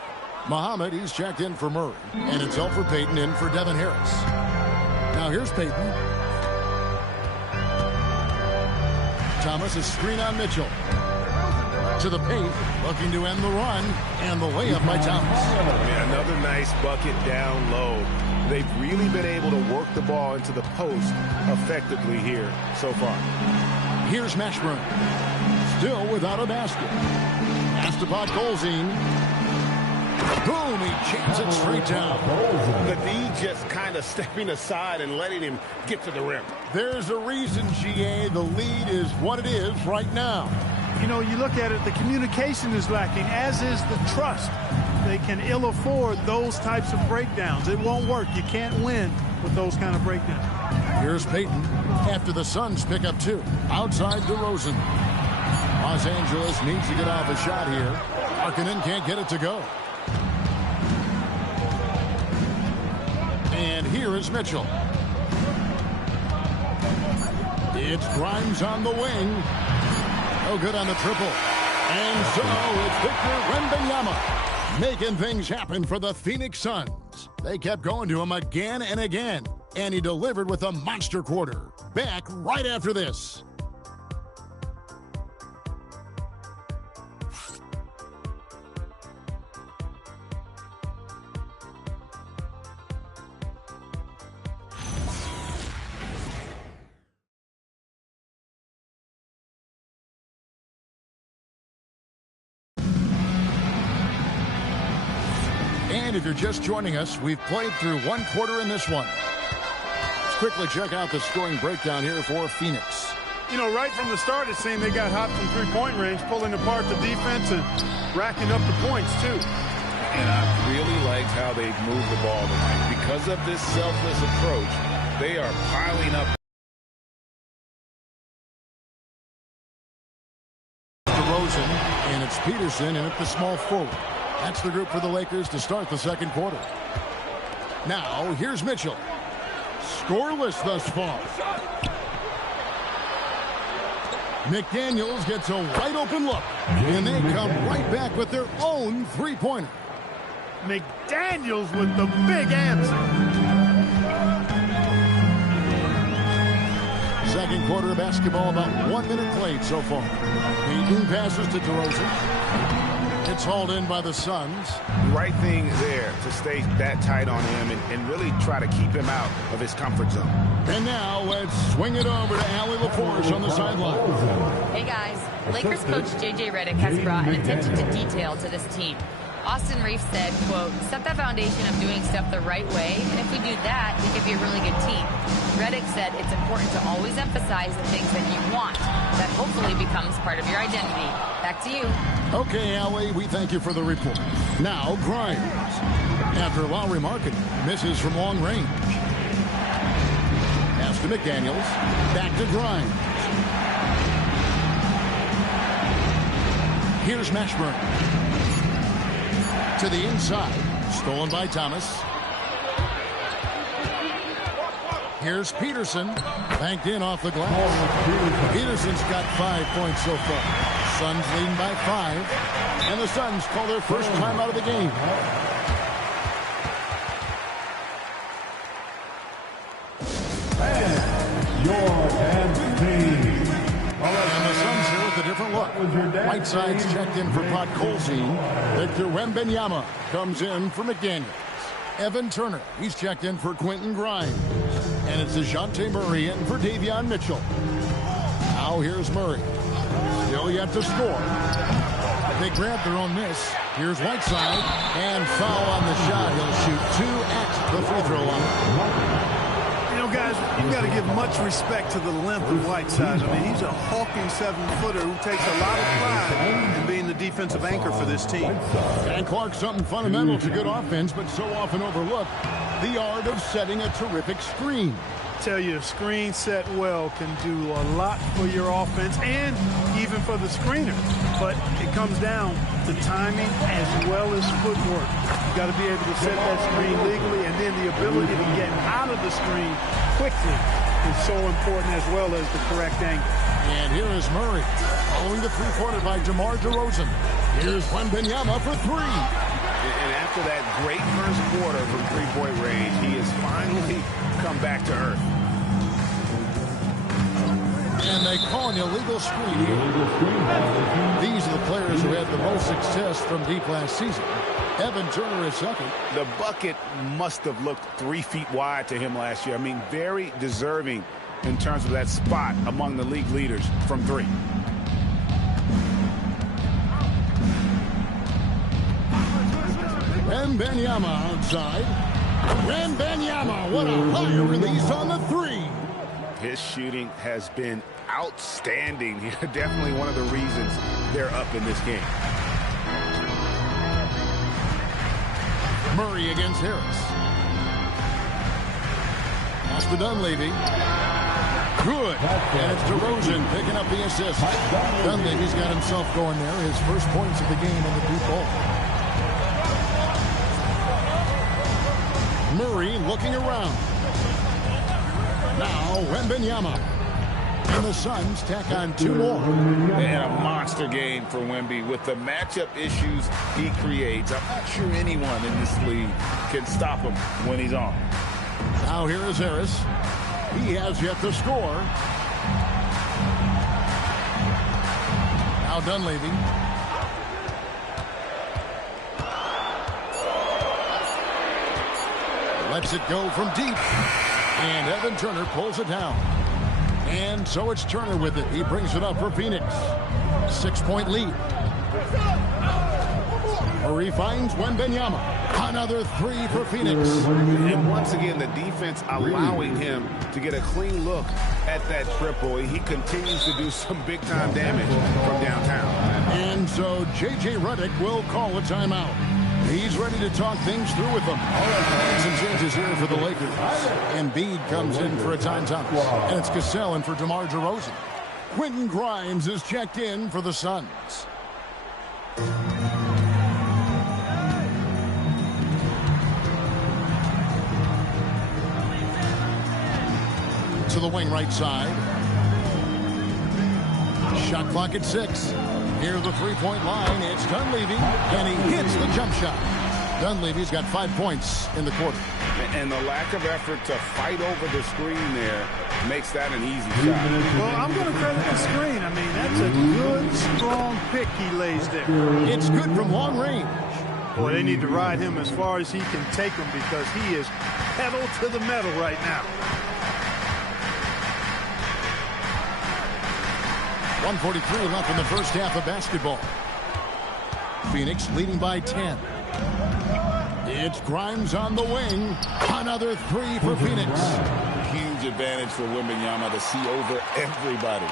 Muhammad, he's checked in for Murray. And it's Elfrid Payton in for Devin Harris. Now here's Payton. Thomas is screen on Mitchell. To the paint, looking to end the run, and the layup by Thomas. Yeah, another nice bucket down low. They've really been able to work the ball into the post effectively here so far. Here's Mashburn. Still without a basket. Astapad Golzine. Boom, he jams it straight down. The D just kind of stepping aside and letting him get to the rim. There's a reason, GA, the lead is what it is right now. You know, you look at it, the communication is lacking, as is the trust. They can ill afford those types of breakdowns. It won't work. You can't win with those kind of breakdowns. Here's Payton after the Suns pick up 2. Outside DeRozan. Los Angeles needs to get off a shot here. Markkanen can't get it to go. And here is Mitchell. It's Grimes on the wing. No good on the triple. And so it's Victor Wembanyama making things happen for the Phoenix Suns. They kept going to him again and again. And he delivered with a monster quarter. Back right after this. And if you're just joining us, we've played through 1 quarter in this one. Let's quickly check out the scoring breakdown here for Phoenix. You know, right from the start, it seemed they got hot from three-point range, pulling apart the defense and racking up the points, too. And I really liked how they've moved the ball tonight. Because of this selfless approach, they are piling up. DeRozan, and it's Peterson in at the small forward. That's the group for the Lakers to start the second quarter. Now, here's Mitchell. Scoreless thus far. McDaniels gets a wide open look, and they come right back with their own three-pointer. McDaniels with the big answer. Second quarter of basketball, about 1 minute played so far. Payton passes to DeRozan. It's hauled in by the Suns. Right thing there to stay that tight on him and really try to keep him out of his comfort zone. And now let's swing it over to Allie LaForge on the sideline. Hey guys, Lakers coach J.J. Redick has brought an attention to detail to this team. Austin Reeves said, quote, set the foundation of doing stuff the right way, and if we do that, we can be a really good team. Redick said it's important to always emphasize the things that you want. That hopefully becomes part of your identity. Back to you. Okay, Allie, we thank you for the report. Now, Grimes. After Lowry Market misses from long range. Pass to McDaniels. Back to Grimes. Here's Mashburn. To the inside. Stolen by Thomas. Here's Peterson. Banked in off the glass. Peterson's got 5 points so far. Suns leading by 5. And the Suns call their first time out of the game. And the Suns here with a different look. Whiteside's checked in for Pot Colzine. Victor Wembanyama comes in for McDaniels. Evan Turner, he's checked in for Quentin Grimes. And it's DeJounte Murray in for Davion Mitchell. Now here's Murray. Still yet to score. They grab their own miss. Here's Whiteside. And foul on the shot. He'll shoot 2 at the free throw line. You know, guys, you've got to give much respect to the length of Whiteside. I mean, he's a hulking 7-footer who takes a lot of pride in being the defensive anchor for this team. And Clark, something fundamental to good offense, but so often overlooked, the art of setting a terrific screen. Tell you, a screen set well can do a lot for your offense and even for the screener. But it comes down to timing as well as footwork. You got to be able to set that screen legally, and then the ability to get out of the screen quickly is so important, as well as the correct angle. And here is Murray following the three-pointer by DeMar DeRozan. Here's Wembanyama for 3. And after that great first quarter from three-point range, he has finally come back to earth. And they call an illegal screen. These are the players who had the most success from deep last season. Evan Turner is second. The bucket must have looked 3 feet wide to him last year. I mean, very deserving in terms of that spot among the league leaders from 3. Wembanyama outside. Wembanyama, what a high release on the 3. His shooting has been outstanding. Definitely one of the reasons they're up in this game. Murray against Harris. Pass to Dunleavy. Good. And it's DeRozan picking up the assist. Dunleavy's got himself going there. His first points of the game on the deep ball. Murray looking around. Now Wembanyama. And the Suns tack on 2 more. And a monster game for Wemby with the matchup issues he creates. I'm not sure anyone in this league can stop him when he's on. Now here is Harris. He has yet to score. Now Dunleavy. Lets it go from deep. And Evan Turner pulls it down. And so it's Turner with it. He brings it up for Phoenix. 6-point lead. Murray finds Wembanyama. Another three for Phoenix. And once again, the defense allowing him to get a clean look at that triple. He continues to do some big-time damage from downtown. And so J.J. Redick will call a timeout. He's ready to talk things through with them. Some changes here for the Lakers. Embiid comes in for a timeout. And it's Cassell in for DeMar DeRozan. Quentin Grimes is checked in for the Suns. To the wing right side. Shot clock at 6. Near the three-point line, it's Dunleavy, and he hits the jump shot. Dunleavy's got 5 points in the quarter. And the lack of effort to fight over the screen there makes that an easy shot. Well, I'm going to credit the screen. I mean, that's a good, strong pick he lays there. It's good from long range. Boy, they need to ride him as far as he can take him because he is pedal to the metal right now. 1:43 left in the first half of basketball. Phoenix leading by 10. It's Grimes on the wing. Another three for Phoenix. Huge advantage for Wembanyama to see over everybody.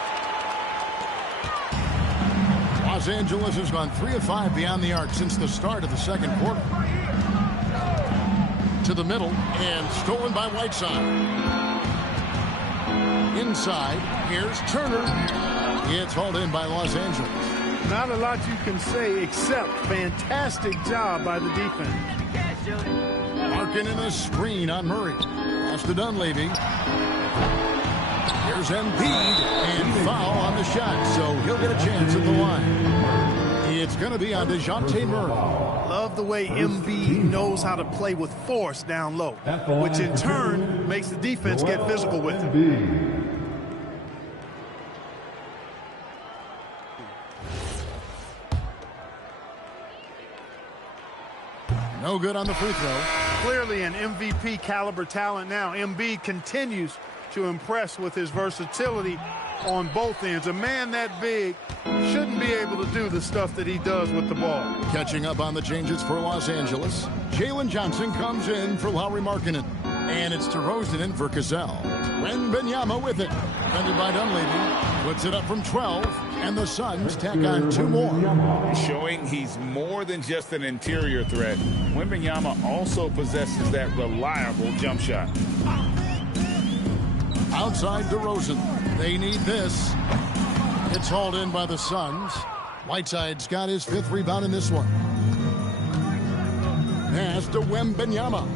Los Angeles has gone 3 of 5 beyond the arc since the start of the second quarter. To the middle and stolen by Whiteside. Inside, here's Turner. It's hauled in by Los Angeles. Not a lot you can say except fantastic job by the defense. Larkin in a screen on Murray. Pass to Dunleavy. Here's Embiid and foul on the shot, so he'll get a chance at the line. It's going to be on DeJounte Murray. Love the way Embiid knows how to play with force down low, which in turn makes the defense get physical with him. No good on the free throw. Clearly an MVP caliber talent now. Embiid continues to impress with his versatility on both ends. A man that big shouldn't be able to do the stuff that he does with the ball. Catching up on the changes for Los Angeles. Jalen Johnson comes in for Lauri Markkanen. And it's DeRozan in for Cassell. Wembanyama with it. Defended by Dunleavy. Puts it up from 12. And the Suns tack on 2 more. Showing he's more than just an interior threat. Wembanyama also possesses that reliable jump shot. Outside DeRozan. They need this. It's hauled in by the Suns. Whiteside's got his 5th rebound in this one. Pass to Wembanyama.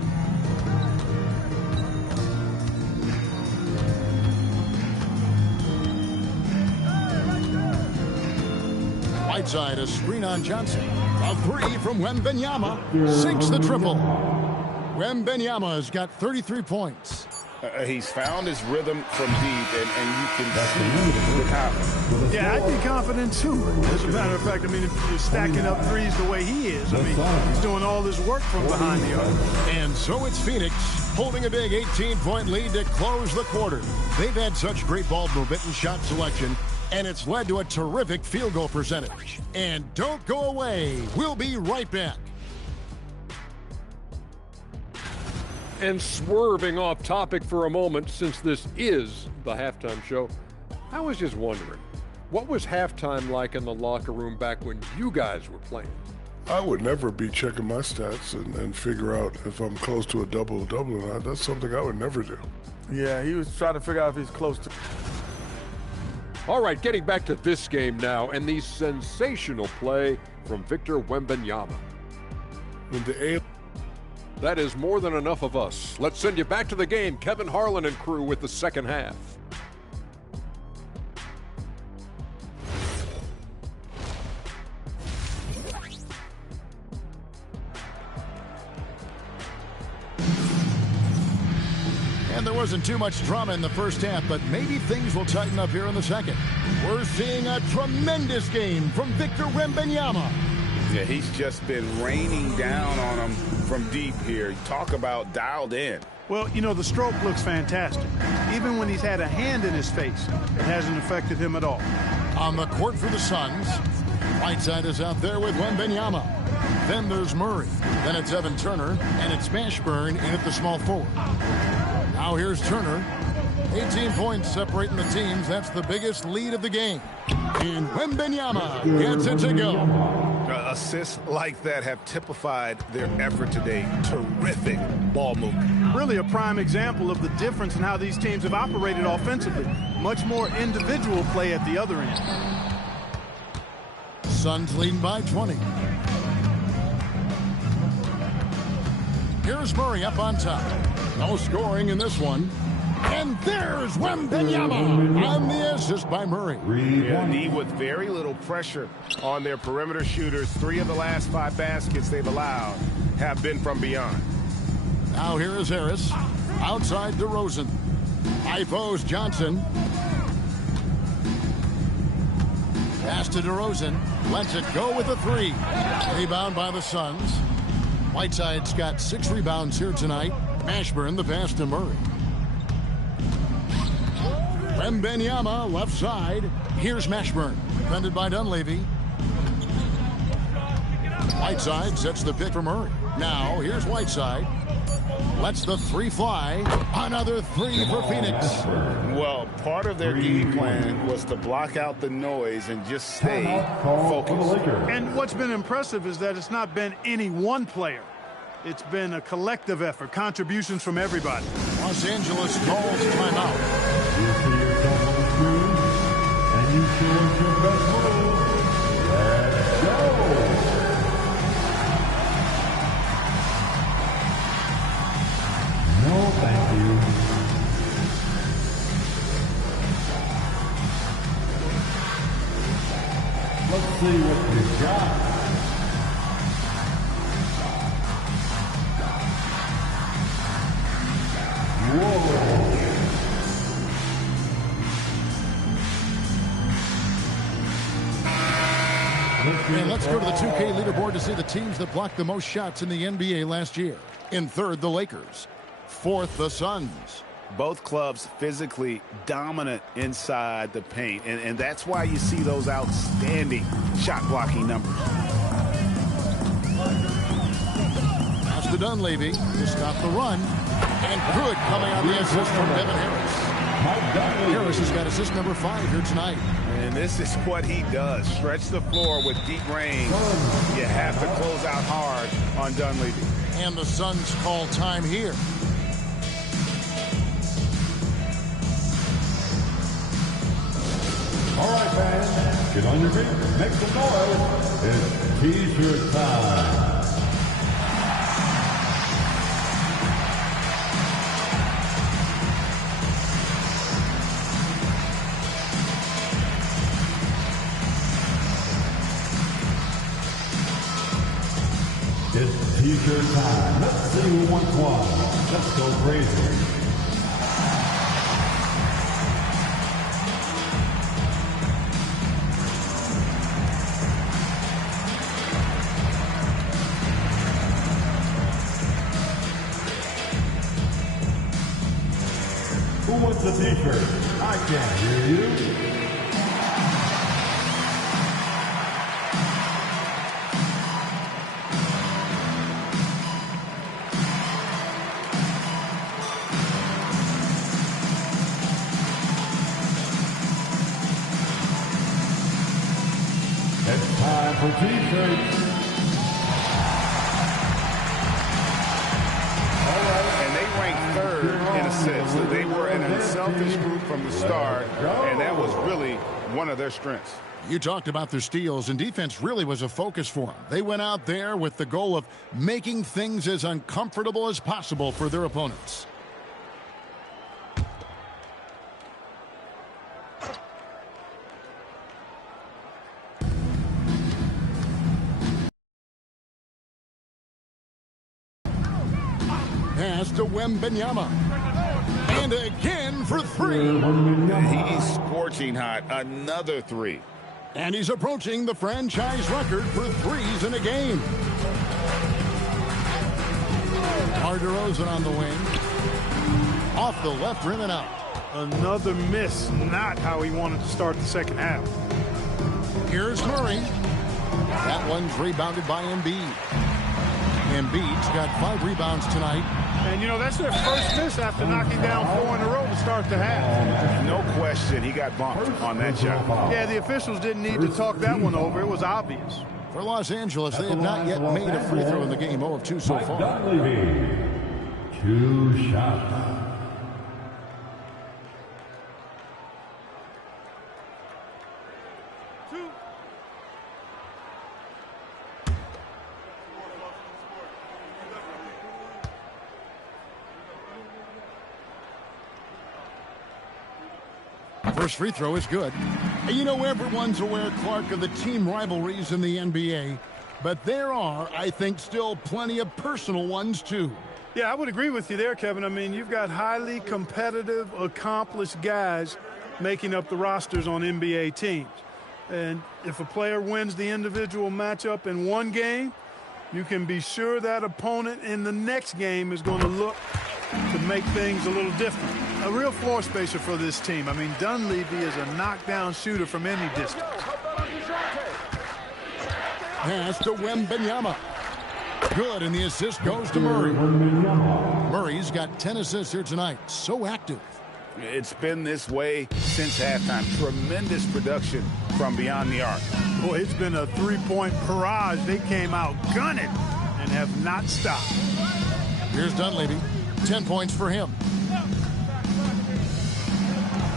Whiteside, a screen on Johnson. A 3 from Wembanyama. Sinks the triple. Wembanyama has got 33 points. He's found his rhythm from deep, and you can see the confidence. Yeah, I'd be confident too. As a matter of fact, I mean, if you're stacking up threes the way he is, I mean, he's doing all this work from behind the arc. And so it's Phoenix holding a big 18-point lead to close the quarter. They've had such great ball movement and shot selection, and it's led to a terrific field goal percentage. And don't go away. We'll be right back. And swerving off topic for a moment, since this is the halftime show, I was just wondering, what was halftime like in the locker room back when you guys were playing? I would never be checking my stats and figure out if I'm close to a double-double or not. That's something I would never do. Yeah, he was trying to figure out if he's close to. All right, getting back to this game now and the sensational play from Victor Wembanyama. That is more than enough of us. Let's send you back to the game. Kevin Harlan and crew with the second half. And there wasn't too much drama in the first half, but maybe things will tighten up here in the second. We're seeing a tremendous game from Victor Wembanyama. Yeah, he's just been raining down on him from deep here. Talk about dialed in. Well, you know, the stroke looks fantastic. Even when he's had a hand in his face, it hasn't affected him at all. On the court for the Suns, Whiteside is out there with Wembanyama. Then there's Murray. Then it's Evan Turner, and it's Mashburn in at the small forward. Now here's Turner. 18 points separating the teams. That's the biggest lead of the game. And Wembanyama gets it to go. Assists like that have typified their effort today. Terrific ball movement. Really a prime example of the difference in how these teams have operated offensively. Much more individual play at the other end. Suns leading by 20. Here's Murray up on top. No scoring in this one. And there's Wembanyama on the assist by Murray. Yeah, D with very little pressure on their perimeter shooters. 3 of the last 5 baskets they've allowed have been from beyond. Now here is Harris. Outside DeRozan. High post Johnson. Pass to DeRozan. Lets it go with a 3. Rebound by the Suns. Whiteside's got 6 rebounds here tonight. Mashburn the pass to Murray. Wembanyama left side. Here's Mashburn. Defended by Dunleavy. Whiteside sets the pick for Murray. Now here's Whiteside. Lets the 3 fly. Another 3 for Phoenix. Well, part of their game plan was to block out the noise and just stay focused. And what's been impressive is that it's not been any one player. It's been a collective effort, contributions from everybody. Los Angeles calls timeout. And you chose your best move. Let's go. No, thank you. Let's see what you got. Whoa. And let's go to the 2K leaderboard to see the teams that blocked the most shots in the NBA last year. In third, the Lakers. Fourth, the Suns. Both clubs physically dominant inside the paint, and that's why you see those outstanding shot blocking numbers. Pass to Dunleavy to stop the run. And good coming on the assist from Devin Harris. Harris has got assist number 5 here tonight. And this is what he does. Stretch the floor with deep range. You have to close out hard on Dunleavy. And the Suns call time here. All right, fans, get on your feet, make some noise. It's T-shirt time. It's T-shirt time. Let's see who wants one. Let's go crazy. Who wants the T-shirt? I can't hear you. It's time for T-shirts. And they ranked 3rd in assists. So they were an unselfish group from the start, and that was really one of their strengths. You talked about their steals, and defense really was a focus for them. They went out there with the goal of making things as uncomfortable as possible for their opponents. Pass to Wembanyama. And again for 3. He's scorching hot. Another 3. And he's approaching the franchise record for 3s in a game. DeRozan on the wing. Off the left rim and out. Another miss. Not how he wanted to start the second half. Here's Murray. That one's rebounded by Embiid. Embiid's got 5 rebounds tonight. And, you know, that's their first miss after knocking down 4 in a row to start the half. No question, he got bumped on that shot. Yeah, the officials didn't need to talk that one over. It was obvious. For Los Angeles, they have not yet made a free throw in the game. 0 of 2 so far. 2 shots. First free throw is good. You know, everyone's aware, Clark, of the team rivalries in the NBA, but there are, I think, still plenty of personal ones, too. Yeah, I would agree with you there, Kevin. I mean, you've got highly competitive, accomplished guys making up the rosters on NBA teams. And if a player wins the individual matchup in one game, you can be sure that opponent in the next game is going to look to make things a little different. A real floor spacer for this team. I mean, Dunleavy is a knockdown shooter from any distance. Pass to Wembanyama. Good, and the assist goes to Murray. Murray's got 10 assists here tonight. So active. It's been this way since halftime. Tremendous production from beyond the arc. Boy, it's been a three-point barrage. They came out gunning and have not stopped. Here's Dunleavy. 10 points for him.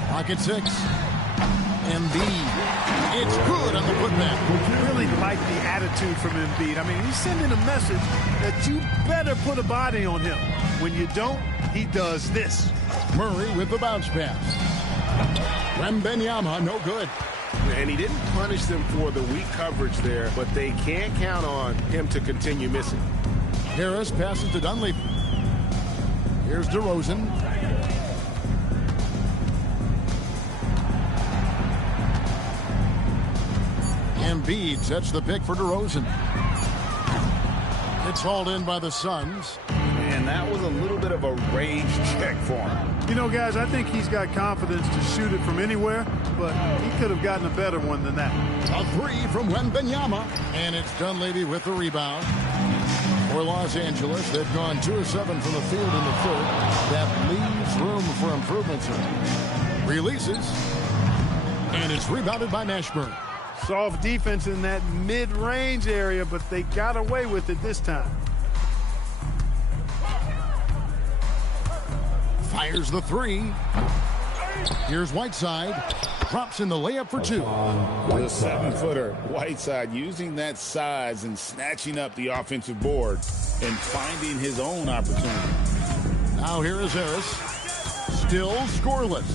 Pocket 6. Embiid. It's good on the putback. Really like the attitude from Embiid. I mean, he's sending a message that you better put a body on him. When you don't, he does this. Murray with the bounce pass. Wembanyama, no good. And he didn't punish them for the weak coverage there, but they can't count on him to continue missing. Harris passes to Dunleavy. Here's DeRozan. Embiid sets the pick for DeRozan. It's hauled in by the Suns. And that was a little bit of a rage check for him. You know, guys, I think he's got confidence to shoot it from anywhere, but he could have gotten a better one than that. A 3 from Wembanyama. And it's Dunleavy with the rebound. For Los Angeles, they've gone 2 of 7 from the field in the third. That leaves room for improvements here. Releases. And it's rebounded by Mashburn. Soft defense in that mid-range area, but they got away with it this time. Fires the 3. Here's Whiteside. Drops in the layup for 2. The 7-footer, Whiteside, using that size and snatching up the offensive board and finding his own opportunity. Now here is Harris. Still scoreless.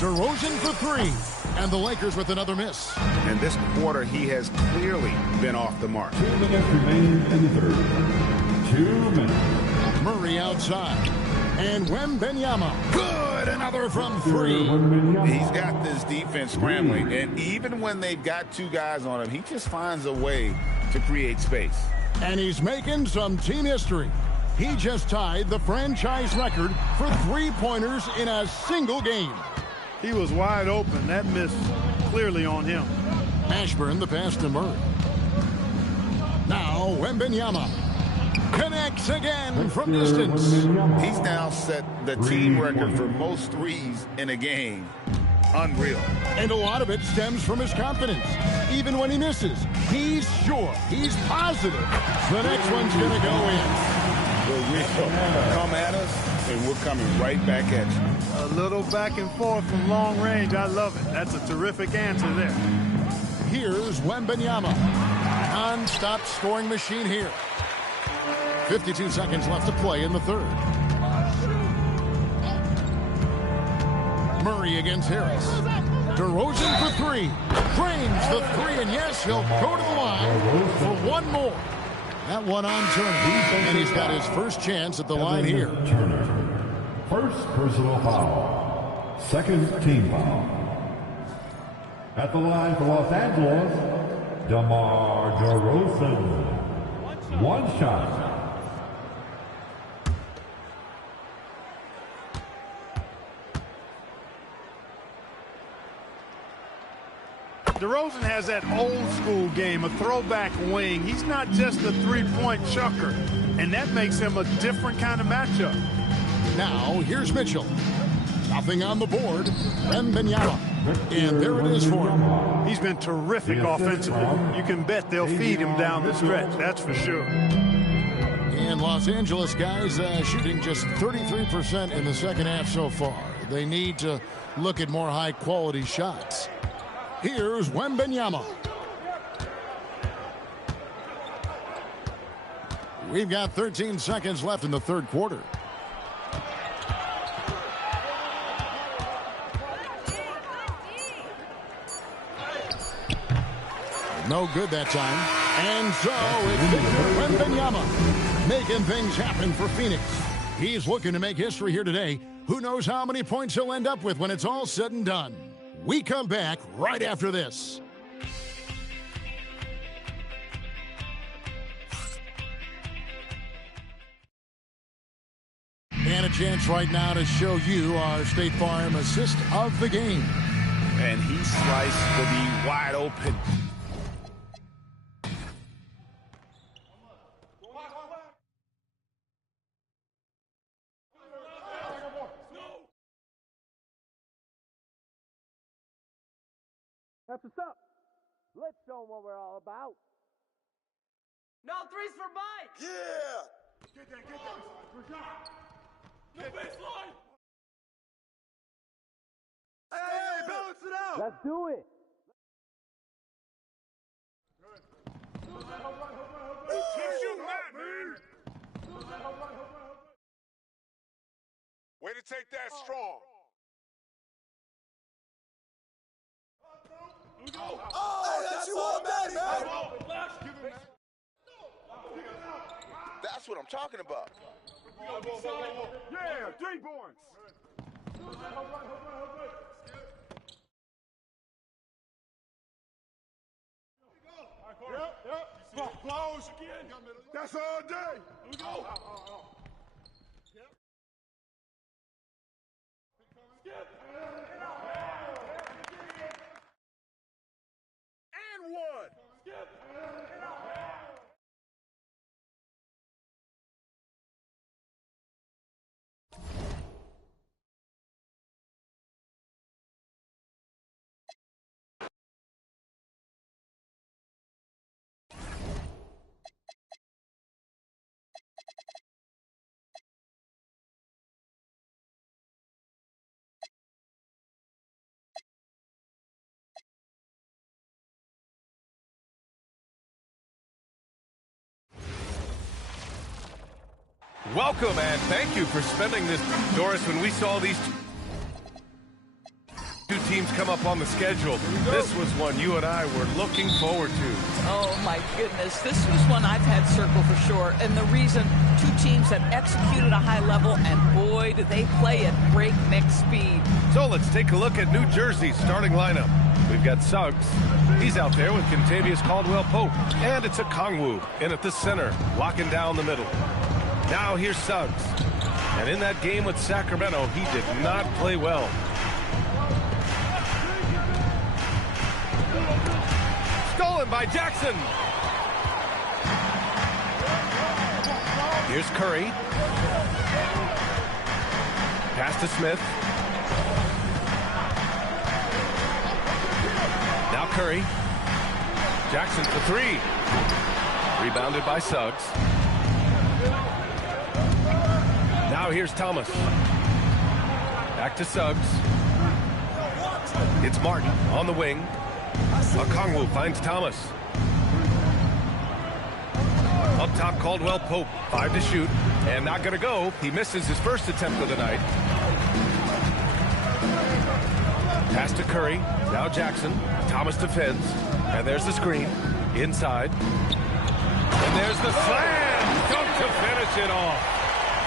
DeRozan for 3. And the Lakers with another miss. And this quarter, he has clearly been off the mark. 2 minutes remaining in the third. 2 minutes. Murray outside. And Wembanyama. Good. Another from 3. He's got this defense scrambling. And even when they've got 2 guys on him, he just finds a way to create space. And he's making some team history. He just tied the franchise record for 3-pointers in a single game. He was wide open. That miss clearly on him. Mashburn the pass to Murray. Now Wembanyama connects again from distance. He's now set the team record for most threes in a game. Unreal. And a lot of it stems from his confidence. Even when he misses, he's sure, he's positive the next one's going to go in. We're real. Come at us, and we're coming right back at you. A little back and forth from long range. I love it. That's a terrific answer there. Here's Wembanyama. Non-stop scoring machine here. 52 seconds left to play in the third. Murray against Harris. DeRozan for 3. Drains the 3, and yes, he'll go to the line for one more. That one on Turner. And he's got his first chance at the line here. Turner. First personal foul. Second team foul. At the line for Los Angeles, DeMar DeRozan. 1 shot. DeRozan has that old school game, a throwback wing. He's not just a three-point chucker, and that makes him a different kind of matchup. Now, here's Mitchell. Nothing on the board. Wembanyama. And there it is for him. He's been terrific offensively. You can bet they'll feed him down the stretch, that's for sure. And Los Angeles guys shooting just 33% in the second half so far. They need to look at more high-quality shots. Here's Wembanyama. We've got 13 seconds left in the third quarter. No good that time. And so it's Victor Wembanyama making things happen for Phoenix. He's looking to make history here today. Who knows how many points he'll end up with when it's all said and done. We come back right after this. And a chance right now to show you our State Farm assist of the game. And he sliced to be wide open. That's what's up. Let's show them what we're all about. No threes for Mike. Yeah. Get that. No baseline. Hey, balance it out. Let's do it. Keep shooting that, man. Way to take that strong. Oh, that's you all day, man. That's what I'm talking about. Yeah, 3 points. Yep. Close again. That's all day. Skip. And 1. Skip. Welcome and thank you for spending this. Doris, when we saw these two teams come up on the schedule, this was one you and I were looking forward to. Oh, my goodness. This was one I've had circled for sure. And the reason, two teams that executed a high level, and boy, do they play at breakneck speed. So let's take a look at New Jersey's starting lineup. We've got Suggs. He's out there with Kentavious Caldwell-Pope. And it's a Kongwu in at the center, locking down the middle. Now here's Suggs. And in that game with Sacramento, he did not play well. Stolen by Jackson. Here's Curry. Pass to Smith. Now Curry. Jackson for 3. Rebounded by Suggs. Now here's Thomas. Back to Suggs. It's Martin on the wing. Okongwu finds Thomas. Up top, Caldwell-Pope. 5 to shoot. And not going to go. He misses his first attempt of the night. Pass to Curry. Now Jackson. Thomas defends. And there's the screen. Inside. And there's the slam. Dunk to finish it off.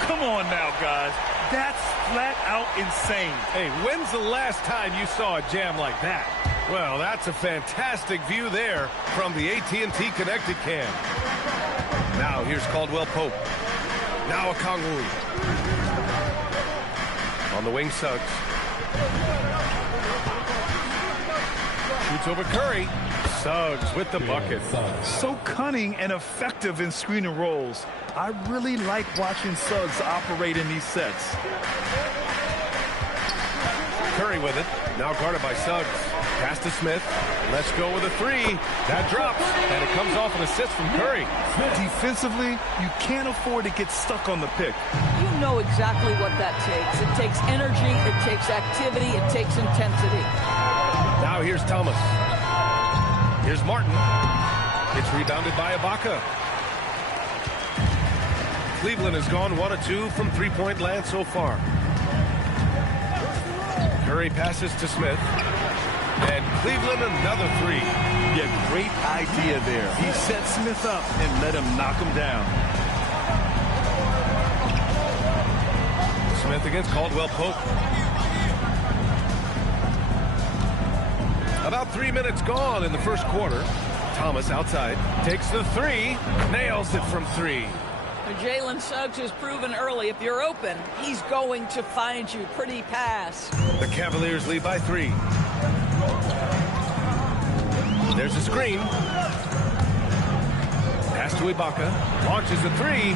Come on now, guys. That's flat out insane. Hey, when's the last time you saw a jam like that? Well, that's a fantastic view there from the AT&T Connected Cam. Now here's Caldwell-Pope. Now Okongwu. On the wing, Suggs. Shoots over Curry. Suggs with the bucket. So cunning and effective in screening rolls. I really like watching Suggs operate in these sets. Curry with it. Now guarded by Suggs. Pass to Smith. Let's go with a three. That drops, and it comes off an assist from Curry. Defensively, you can't afford to get stuck on the pick. You know exactly what that takes. It takes energy, it takes activity, it takes intensity. Now here's Thomas. Here's Martin. It's rebounded by Ibaka. Cleveland has gone 1 of 2 from three-point land so far. Curry passes to Smith. And Cleveland another three. Yeah, great idea there. He set Smith up and let him knock him down. Smith against Caldwell Pope. About 3 minutes gone in the first quarter. Thomas outside. Takes the three. Nails it from three. Jalen Suggs has proven early, if you're open, he's going to find you. Pretty pass. The Cavaliers lead by 3. There's a screen. Pass to Ibaka. Launches a three.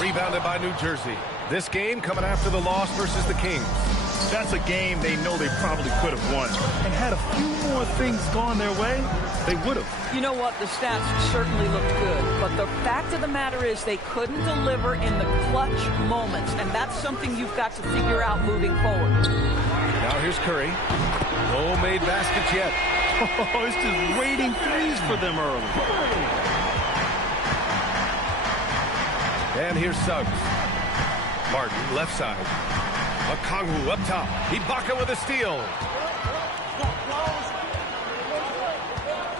Rebounded by New Jersey. This game coming after the loss versus the Kings. That's a game they know they probably could have won. And had a few more things gone their way, they would have. You know what? The stats certainly look good. But the fact of the matter is they couldn't deliver in the clutch moments. And that's something you've got to figure out moving forward. Now here's Curry. No made baskets yet. Oh, it's just waiting threes for them early. And here's Suggs. Martin, left side. Okongwu up top. Ibaka with a steal.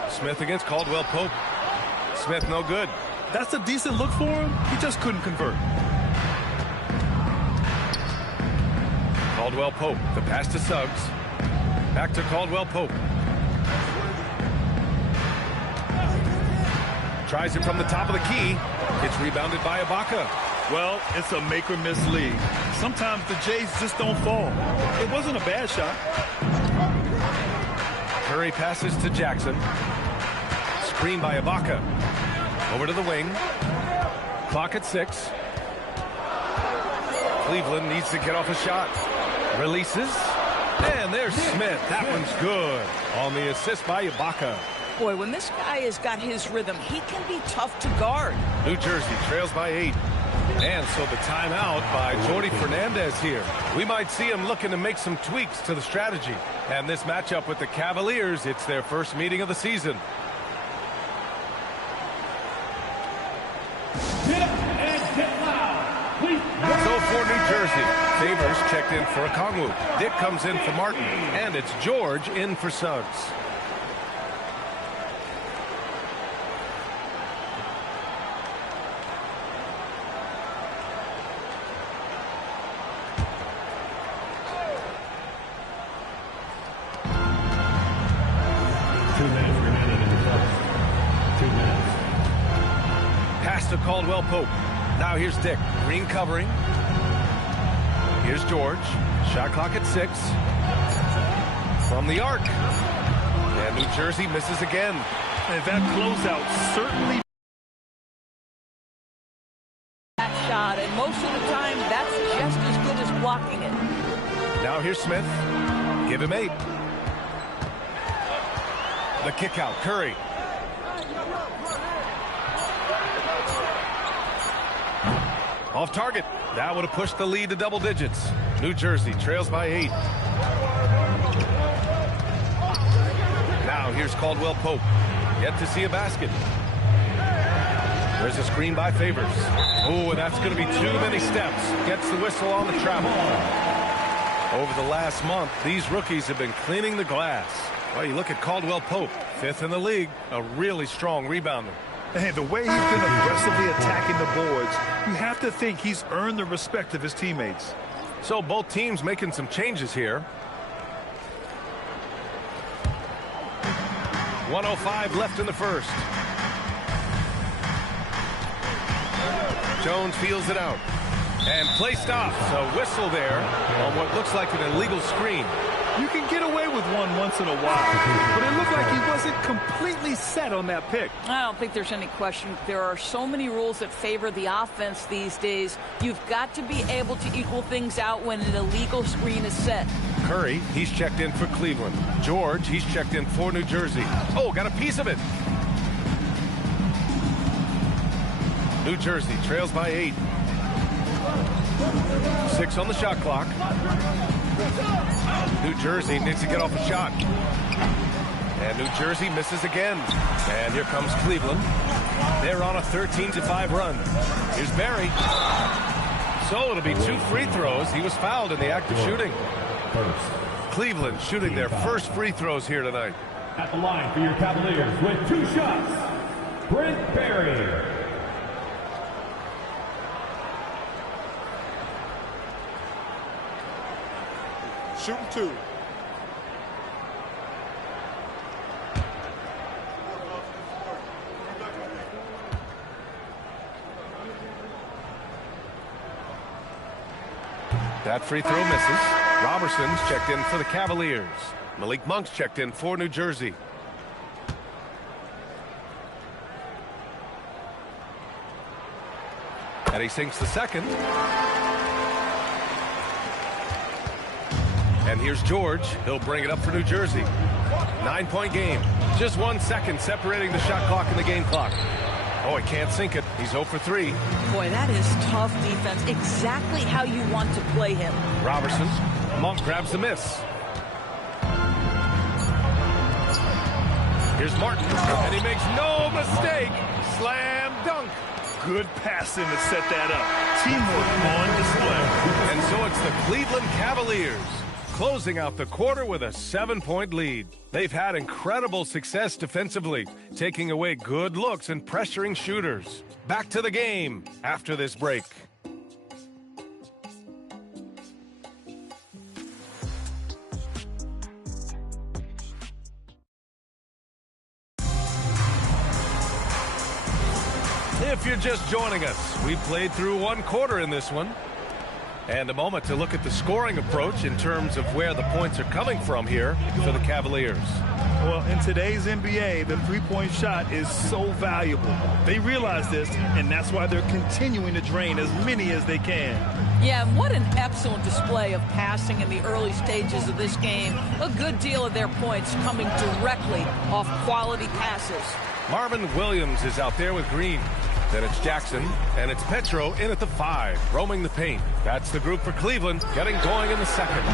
Smith against Caldwell Pope. Smith no good. That's a decent look for him. He just couldn't convert. Caldwell Pope. The pass to Suggs. Back to Caldwell Pope. Tries it from the top of the key. It's rebounded by Ibaka. Well, it's a make-or-miss league. Sometimes the Jays just don't fall. It wasn't a bad shot. Curry passes to Jackson. Screen by Ibaka. Over to the wing. Clock at 6. Cleveland needs to get off a shot. Releases. And there's Smith. That one's good. On the assist by Ibaka. Boy, when this guy has got his rhythm, he can be tough to guard. New Jersey trails by 8. And so the timeout by Jordi Fernandez here. We might see him looking to make some tweaks to the strategy. And this matchup with the Cavaliers, it's their first meeting of the season. So for New Jersey, Favors checked in for Okongwu. Dick comes in for Martin. And it's George in for Suggs. Caldwell Pope. Now here's Dick. Green covering. Here's George. Shot clock at 6. From the arc. And New Jersey misses again. And that closeout certainly. That shot, and most of the time, that's just as good as blocking it. Now here's Smith. Give him 8. The kick out. Curry. Off target. That would have pushed the lead to double digits. New Jersey trails by 8. Now here's Caldwell Pope. Yet to see a basket. There's a screen by Favors. Oh, and that's going to be too many steps. Gets the whistle on the travel. Over the last month, these rookies have been cleaning the glass. Well, you look at Caldwell Pope, 5th in the league, a really strong rebounder. Hey, the way he's been aggressively attacking the boards, you have to think he's earned the respect of his teammates. So both teams making some changes here. 1:05 left in the first. Jones feels it out. And play stops. A whistle there on what looks like an illegal screen. You can get away with one once in a while. But it looked like he wasn't completely set on that pick. I don't think there's any question. There are so many rules that favor the offense these days. You've got to be able to equal things out when an illegal screen is set. Curry, he's checked in for Cleveland. George, he's checked in for New Jersey. Oh, got a piece of it. New Jersey trails by 8. 6 on the shot clock. New Jersey needs to get off a shot. And New Jersey misses again. And here comes Cleveland. They're on a 13-5 run. Here's Barry. So it'll be 2 free throws. He was fouled in the act of shooting. Cleveland shooting their first free throws here tonight. At the line for your Cavaliers with 2 shots, Brent Barry. Shooting 2. That free throw misses. Roberson's checked in for the Cavaliers. Malik Monk's checked in for New Jersey. And he sinks the second. And here's George. He'll bring it up for New Jersey. 9-point game. Just 1 second separating the shot clock and the game clock. Oh, he can't sink it. He's 0 for 3. Boy, that is tough defense. Exactly how you want to play him. Robertson. Monk grabs the miss. Here's Martin. And he makes no mistake. Slam dunk. Good passing to set that up. Teamwork on display. And so it's the Cleveland Cavaliers closing out the quarter with a 7-point lead. They've had incredible success defensively, taking away good looks and pressuring shooters. Back to the game after this break. If you're just joining us, we played through 1 quarter in this one. And a moment to look at the scoring approach in terms of where the points are coming from here for the Cavaliers. Well, in today's NBA, the three-point shot is so valuable. They realize this, and that's why they're continuing to drain as many as they can. Yeah, and what an excellent display of passing in the early stages of this game. A good deal of their points coming directly off quality passes. Marvin Williams is out there with Green. Then it's Jackson, and it's Petro in at the 5, roaming the paint. That's the group for Cleveland, getting going in the second.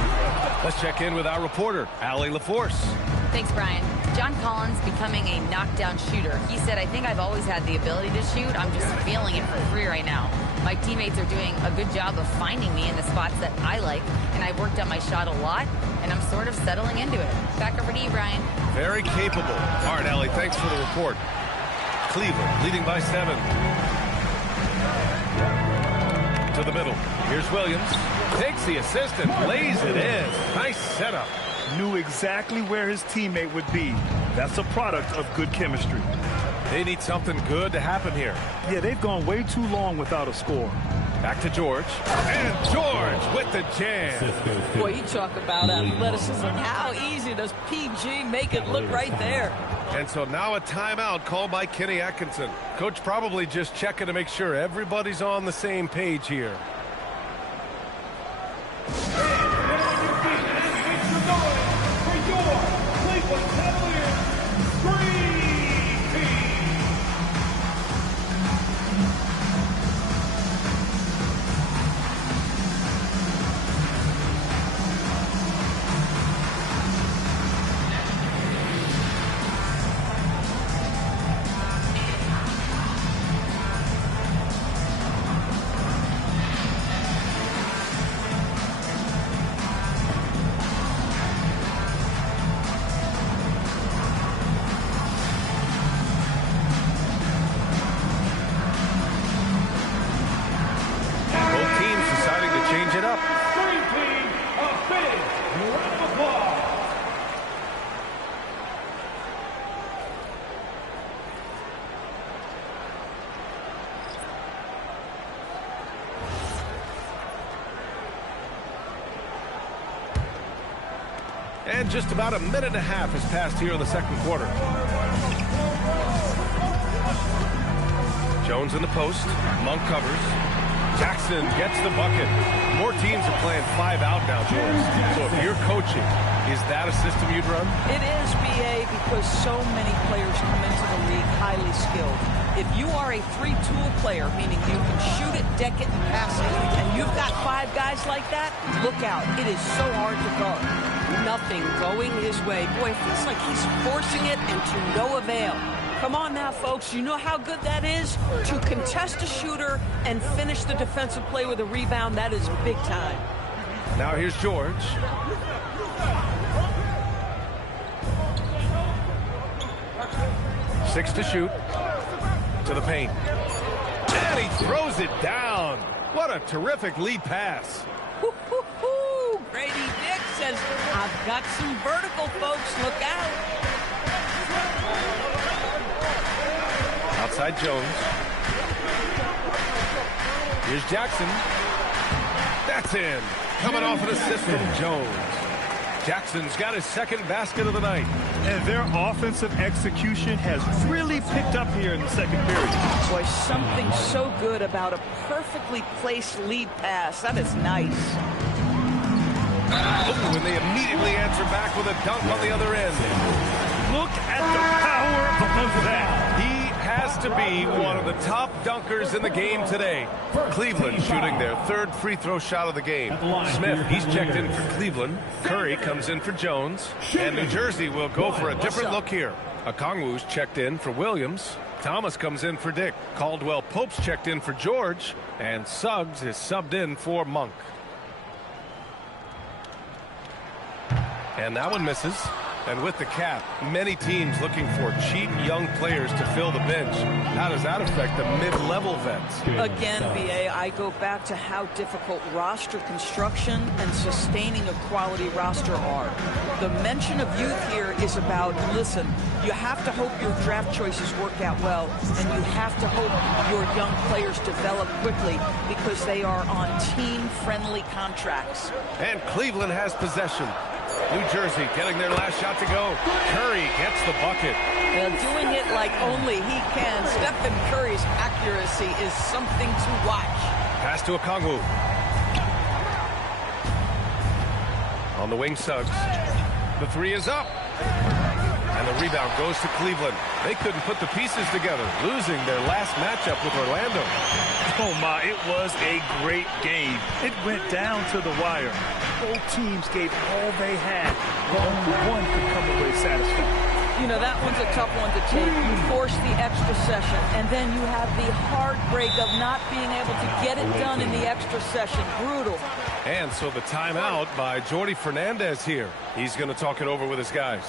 Let's check in with our reporter, Allie LaForce. Thanks, Brian. John Collins becoming a knockdown shooter. He said, I think I've always had the ability to shoot. I'm just feeling it for free right now. My teammates are doing a good job of finding me in the spots that I like, and I've worked on my shot a lot, and I'm sort of settling into it. Back over to you, Brian. Very capable. All right, Allie, thanks for the report. Cleveland leading by 7. To the middle. Here's Williams. Takes the assist and lays it in. Nice setup. Knew exactly where his teammate would be. That's a product of good chemistry. They need something good to happen here. Yeah, they've gone way too long without a score. Back to George. And George with the jam. Boy, you talk about athleticism. How easy does PG make it look right there? And so now a timeout called by Kenny Atkinson. Coach probably just checking to make sure everybody's on the same page here. And just about a minute and a half has passed here in the second quarter. Jones in the post. Monk covers. Jackson gets the bucket. More teams are playing 5 out now, George. So if you're coaching, is that a system you'd run? It is, BA, because so many players come into the league highly skilled. If you are a three-tool player, meaning you can shoot it, deck it, and pass it, and you've got 5 guys like that, look out. It is so hard to guard. Nothing going his way. Boy, it feels like he's forcing it and to no avail. Come on now, folks. You know how good that is? To contest a shooter and finish the defensive play with a rebound, that is big time. Now here's George. Six to shoot. To the paint. And he throws it down. What a terrific lead pass. Grady Dick says, I've got some vertical, folks. Look out. Outside Jones. Here's Jackson. That's in. Coming off an assist from Jones. Jackson's got his second basket of the night. And their offensive execution has really picked up here in the second period. Boy, something so good about a perfectly placed lead pass. That is nice. Oh, and they immediately answer back with a dunk on the other end. Look at the power of that. He has to be one of the top dunkers in the game today. Cleveland shooting their third free throw shot of the game. Smith, he's checked in for Cleveland. Curry comes in for Jones. And New Jersey will go for a different look here. Okongwu's checked in for Williams. Thomas comes in for Dick. Caldwell Pope's checked in for George. And Suggs is subbed in for Monk. And that one misses. And with the cap, many teams looking for cheap young players to fill the bench. How does that affect the mid-level vets? Again, BA, I go back to how difficult roster construction and sustaining a quality roster are. The mention of youth here is about, listen, you have to hope your draft choices work out well, and you have to hope your young players develop quickly because they are on team-friendly contracts. And Cleveland has possession. New Jersey getting their last shot to go. Curry gets the bucket. Doing it like only he can. Stephen Curry's accuracy is something to watch. Pass to Okongwu. On the wing, Suggs. The three is up. And the rebound goes to Cleveland. They couldn't put the pieces together, losing their last matchup with Orlando. Oh my, it was a great game. It went down to the wire. Both teams gave all they had, but only one could come away satisfied. You know, that one's a tough one to take. You force the extra session, and then you have the heartbreak of not being able to get it done in the extra session. Brutal. And so the timeout by Jordi Fernandez here. He's going to talk it over with his guys.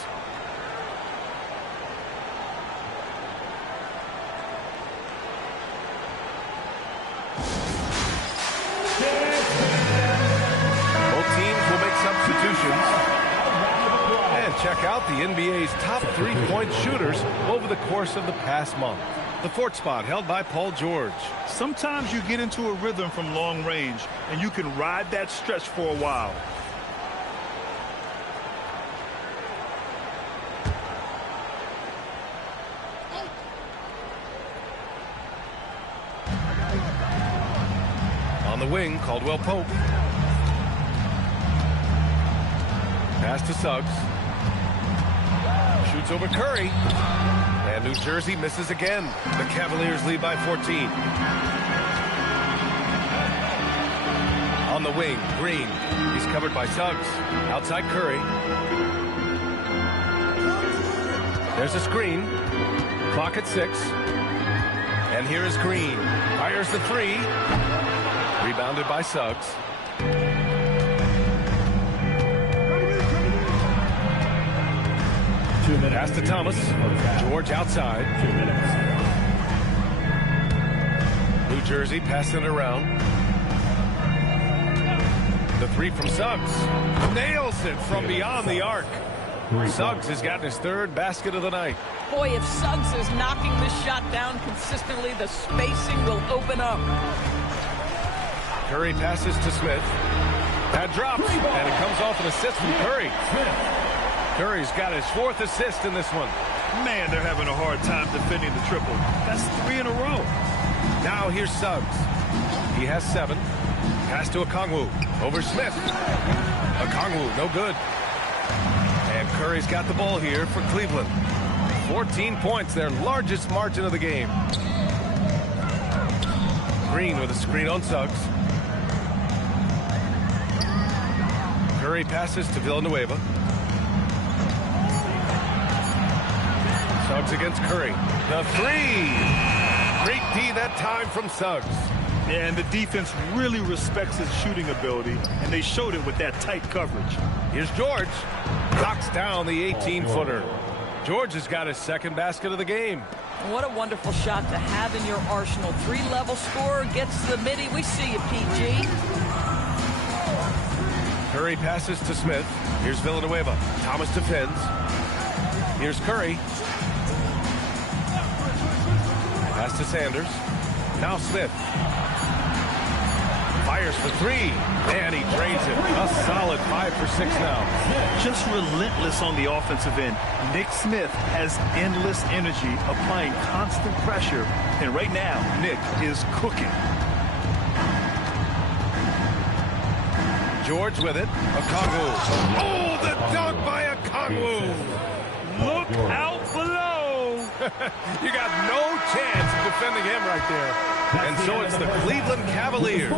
And check out the NBA's top three-point shooters over the course of the past month. The fourth spot held by Paul George. Sometimes you get into a rhythm from long range, and you can ride that stretch for a while. On the wing, Caldwell Pope. Pass to Suggs. Shoots over Curry. And New Jersey misses again. The Cavaliers lead by 14. On the wing, Green. He's covered by Suggs. Outside Curry. There's a screen. Clock at 6. And here is Green. Fires the three. Rebounded by Suggs. Pass to Thomas. George outside. 2 minutes. New Jersey passing it around. The three from Suggs. Nails it from beyond the arc. Suggs has gotten his third basket of the night. Boy, if Suggs is knocking this shot down consistently, the spacing will open up. Curry passes to Smith. That drops, and it comes off an assist from Curry. Curry's got his 4th assist in this one. Man, they're having a hard time defending the triple. That's 3 in a row. Now here's Suggs. He has 7. Pass to Okongwu. Over Smith. Okongwu, no good. And Curry's got the ball here for Cleveland. 14 points, their largest margin of the game. Green with a screen on Suggs. Curry passes to Villanueva. Suggs against Curry. The 3. Great D that time from Suggs. Yeah, and the defense really respects his shooting ability, and they showed it with that tight coverage. Here's George. Knocks down the 18-footer. George has got his 2nd basket of the game. What a wonderful shot to have in your arsenal. 3-level scorer, gets to the midi. We see you, PG. Curry passes to Smith. Here's Villanueva. Thomas defends. Here's Curry. Pass to Sanders. Now Smith. Fires for 3. And he drains it. A solid 5 for 6 now. Just relentless on the offensive end. Nick Smith has endless energy, applying constant pressure. And right now, Nick is cooking. George with it. Okongwu. Oh, the dunk by Okongwu. Look out below. You got no chance of defending him right there. And so it's the Cleveland Cavaliers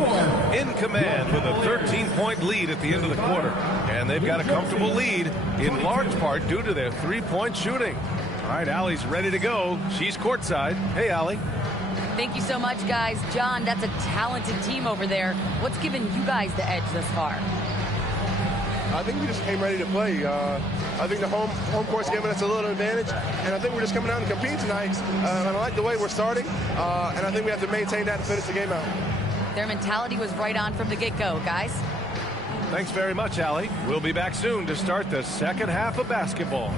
in command with a 13-point lead at the end of the quarter. And they've got a comfortable lead in large part due to their 3-point shooting. All right, Allie's ready to go. She's courtside. Hey, Allie. Thank you so much, guys. John, that's a talented team over there. What's given you guys the edge thus far? I think we just came ready to play. I think the home court's giving us a little advantage, and I think we're just coming out and compete tonight. And I like the way we're starting, and I think we have to maintain that to finish the game out. Their mentality was right on from the get-go, guys. Thanks very much, Allie. We'll be back soon to start the second half of basketball.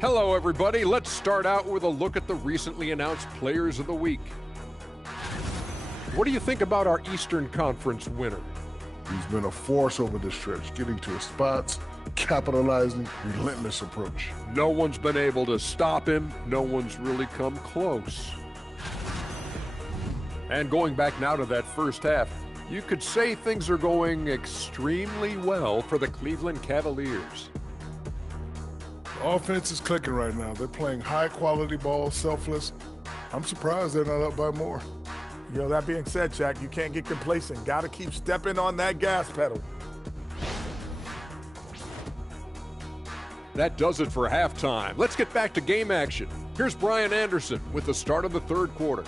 Hello, everybody. Let's start out with a look at the recently announced Players of the Week. What do you think about our Eastern Conference winner? He's been a force over the stretch, getting to his spots, capitalizing, relentless approach. No one's been able to stop him. No one's really come close. And going back now to that first half, you could say things are going extremely well for the Cleveland Cavaliers. Offense is clicking right now. They're playing high-quality ball, selfless. I'm surprised they're not up by more. You know, that being said, Jack, you can't get complacent. Got to keep stepping on that gas pedal. That does it for halftime. Let's get back to game action. Here's Brian Anderson with the start of the third quarter.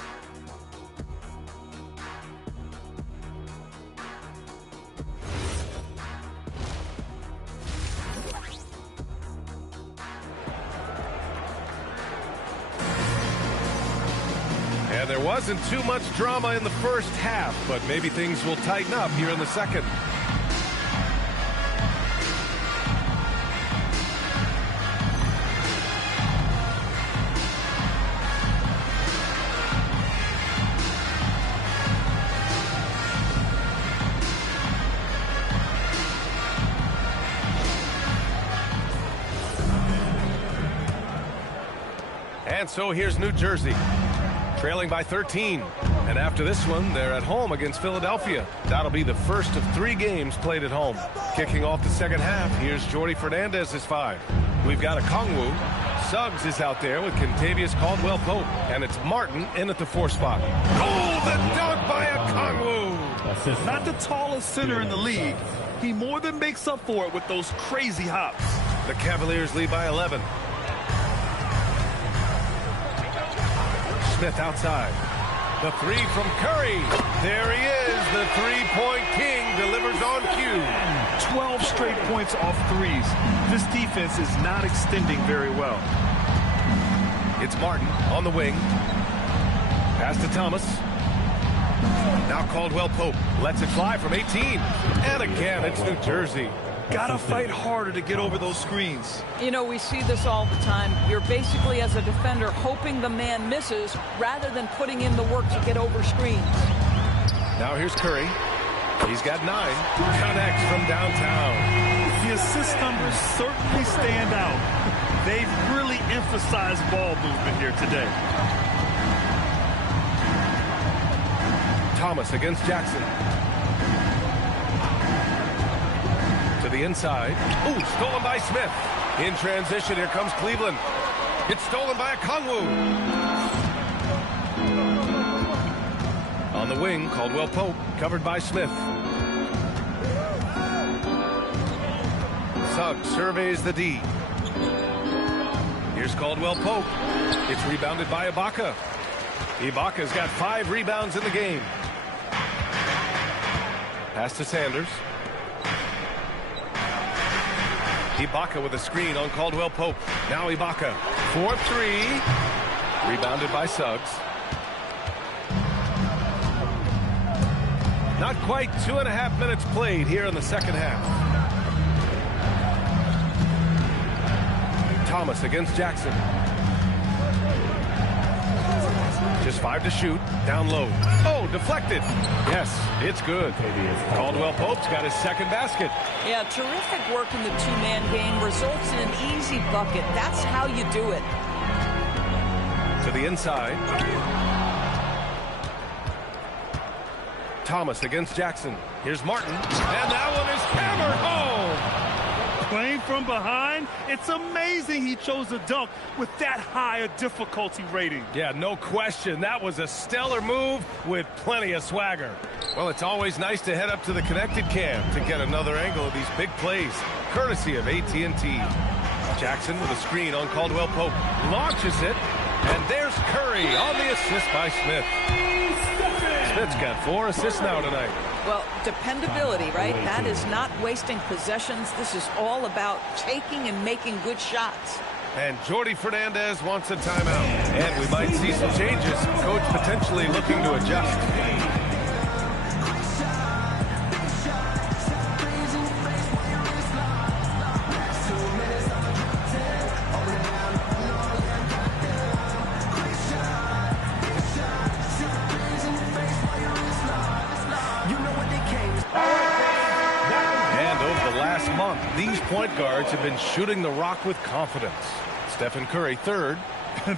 And there wasn't too much drama in the first half, but maybe things will tighten up here in the second. And so here's New Jersey, trailing by 13. And after this one, they're at home against Philadelphia. That'll be the first of 3 games played at home. Kicking off the second half, here's Jordy Fernandez's 5. We've got Okongwu. Suggs is out there with Kentavious Caldwell-Pope. And it's Martin in at the 4 spot. Oh, the dunk by Okongwu! Not the tallest center in the league. He more than makes up for it with those crazy hops. The Cavaliers lead by 11. Smith outside. The 3 from Curry. There he is. The 3-point king delivers on cue. 12 straight points off threes. This defense is not extending very well. It's Martin on the wing. Pass to Thomas. Now Caldwell-Pope lets it fly from 18. And again, it's New Jersey. got to fight harder to get over those screens. You know, we see this all the time. You're basically, as a defender, hoping the man misses rather than putting in the work to get over screens. Now here's Curry. He's got 9. Connects from downtown. The assist numbers certainly stand out. They've really emphasized ball movement here today. Thomas against Jackson. To the inside. Ooh, stolen by Smith. In transition, here comes Cleveland. It's stolen by Okongwu. On the wing, Caldwell Pope, covered by Smith. Suggs surveys the D. Here's Caldwell Pope. It's rebounded by Ibaka. Ibaka's got 5 rebounds in the game. Pass to Sanders. Ibaka with a screen on Caldwell Pope. Now Ibaka. 4-3. Rebounded by Suggs. Not quite 2.5 minutes played here in the second half. Thomas against Jackson. Just 5 to shoot. Down low. Oh, deflected. Yes, it's good. Caldwell Pope's got his second basket. Yeah, terrific work in the two-man game results in an easy bucket. That's how you do it. To the inside. Thomas against Jackson. Here's Martin. And that one is hammered home. Playing from behind, it's amazing he chose a dunk with that high a difficulty rating. Yeah, no question. That was a stellar move with plenty of swagger. Well, it's always nice to head up to the connected cam to get another angle of these big plays, courtesy of AT&T. Jackson with a screen on Caldwell Pope. Launches it, and there's Curry on the assist by Smith. Smith's got 4 assists now tonight. Well, dependability, right? That is not wasting possessions. This is all about taking and making good shots. And Jordi Fernandez wants a timeout. And we might see some changes. Coach potentially looking to adjust. Month, these point guards have been shooting the rock with confidence. Stephen Curry, 3rd.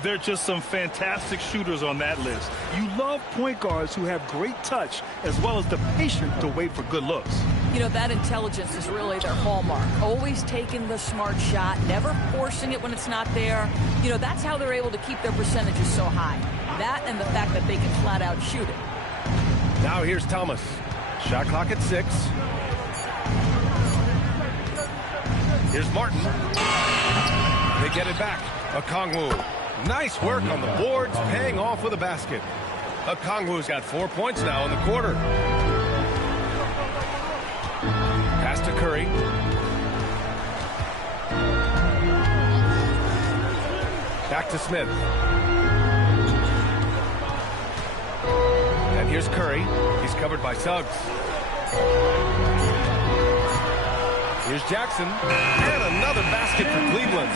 They're just some fantastic shooters on that list. You love point guards who have great touch as well as the patience to wait for good looks. You know, that intelligence is really their hallmark. Always taking the smart shot, never forcing it when it's not there. You know, that's how they're able to keep their percentages so high. That and the fact that they can flat out shoot it. Now here's Thomas. Shot clock at 6. Here's Martin. They get it back. Okongwu. Nice work on the boards, paying off with a basket. Okongwu's got 4 points now in the quarter. Pass to Curry. Back to Smith. And here's Curry. He's covered by Suggs. Here's Jackson, and another basket for Cleveland.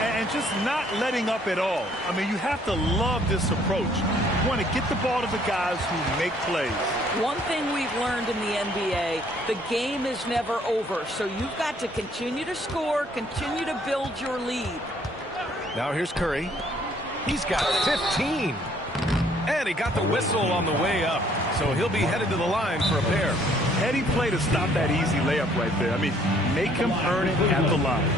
And just not letting up at all. I mean, you have to love this approach. You want to get the ball to the guys who make plays. One thing we've learned in the NBA, the game is never over. So you've got to continue to score, continue to build your lead. Now here's Curry. He's got 15. And he got the whistle on the way up. So he'll be headed to the line for a pair. Heady play to stop that easy layup right there. I mean, make him earn it at the line.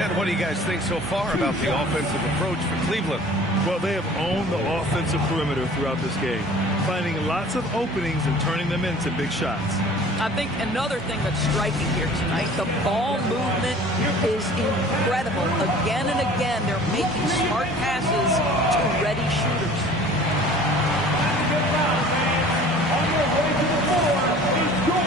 And what do you guys think so far about the offensive approach for Cleveland? Well, they have owned the offensive perimeter throughout this game, finding lots of openings and turning them into big shots. I think another thing that's striking here tonight, the ball movement is incredible. Again and again, they're making smart passes to ready shooters. On your way to the floor is your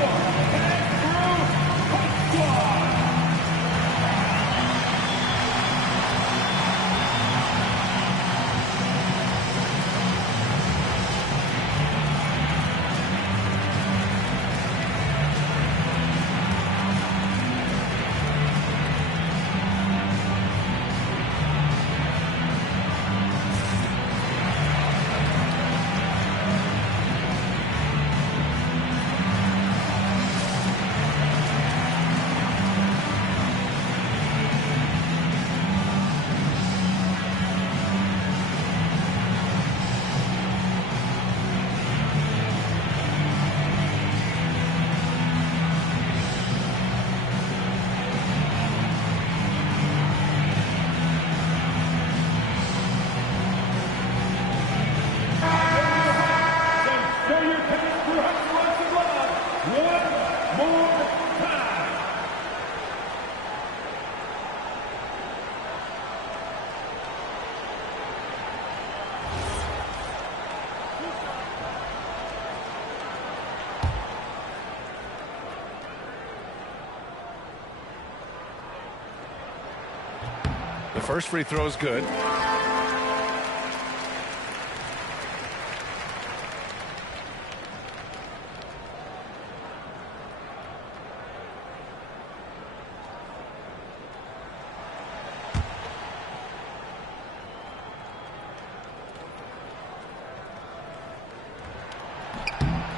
First free throw is good.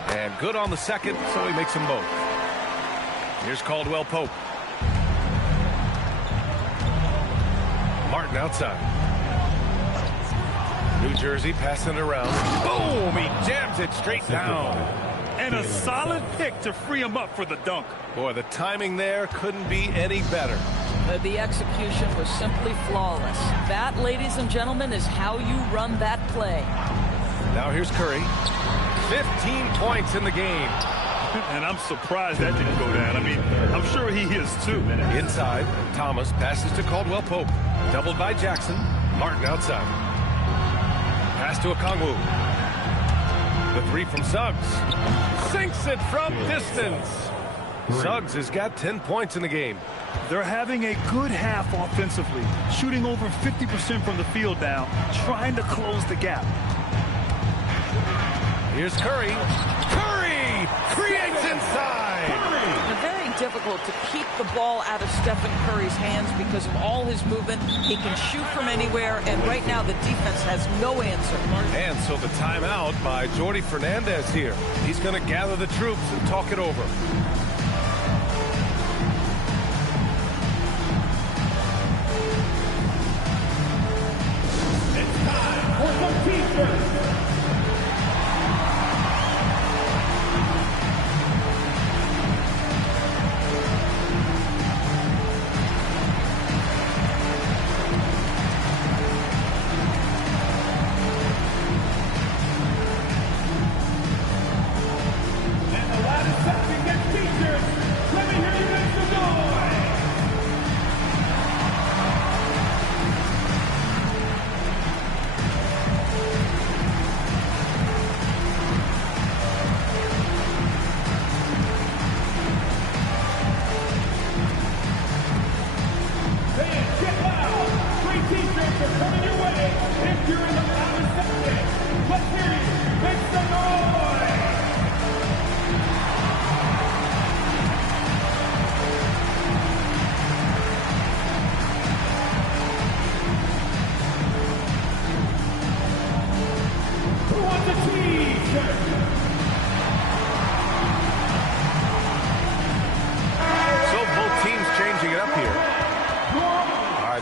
And good on the second, so he makes them both. Here's Caldwell Pope. Martin outside. New Jersey passing it around. Boom! He jams it straight down. And a solid pick to free him up for the dunk. Boy, the timing there couldn't be any better. The execution was simply flawless. That, ladies and gentlemen, is how you run that play. Now here's Curry. 15 points in the game. And I'm surprised that didn't go down. I mean, I'm sure he is too. Inside, Thomas passes to Caldwell Pope. Doubled by Jackson. Martin outside. Pass to Okongwu. The three from Suggs. Sinks it from distance. Suggs has got 10 points in the game. They're having a good half offensively. Shooting over 50% from the field now. Trying to close the gap. Here's Curry. Curry creates inside. It's very difficult to keep the ball out of Stephen Curry's hands because of all his movement. He can shoot from anywhere, and right now the defense has no answer. And so the timeout by Jordi Fernandez here. He's going to gather the troops and talk it over. It's time for some T-shirts.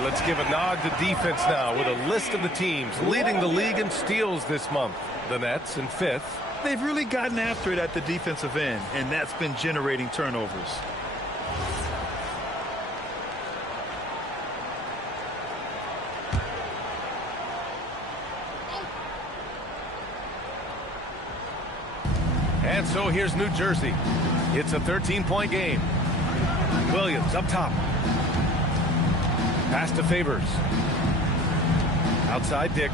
Let's give a nod to defense now with a list of the teams leading the league in steals this month. The Nets in 5th. They've really gotten after it at the defensive end, and that's been generating turnovers. And so here's New Jersey. It's a 13-point game. Williams up top. Pass to Favors. Outside Dick.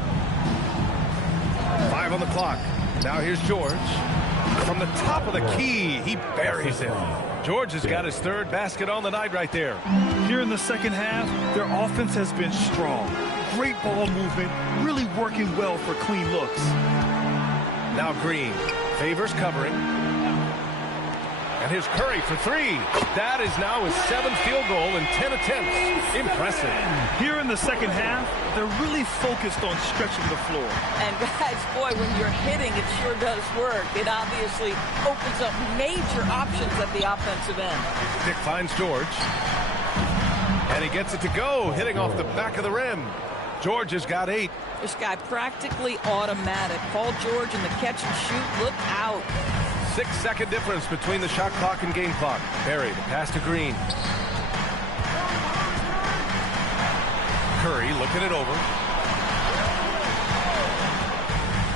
5 on the clock. Now here's George. From the top of the key, he buries it. George has got his third basket on the night right there. Here in the second half, their offense has been strong. Great ball movement, really working well for clean looks. Now Green. Favors covering. And here's Curry for three. That is now his 7th field goal in 10 attempts. Impressive. Here in the second half, they're really focused on stretching the floor. And guys, boy, when you're hitting, it sure does work. It obviously opens up major options at the offensive end. Dick finds George. And he gets it to go, hitting off the back of the rim. George has got 8. This guy practically automatic. Paul George in the catch and shoot. Look out. 6-second difference between the shot clock and game clock. Barry, the pass to Green. Curry looking it over.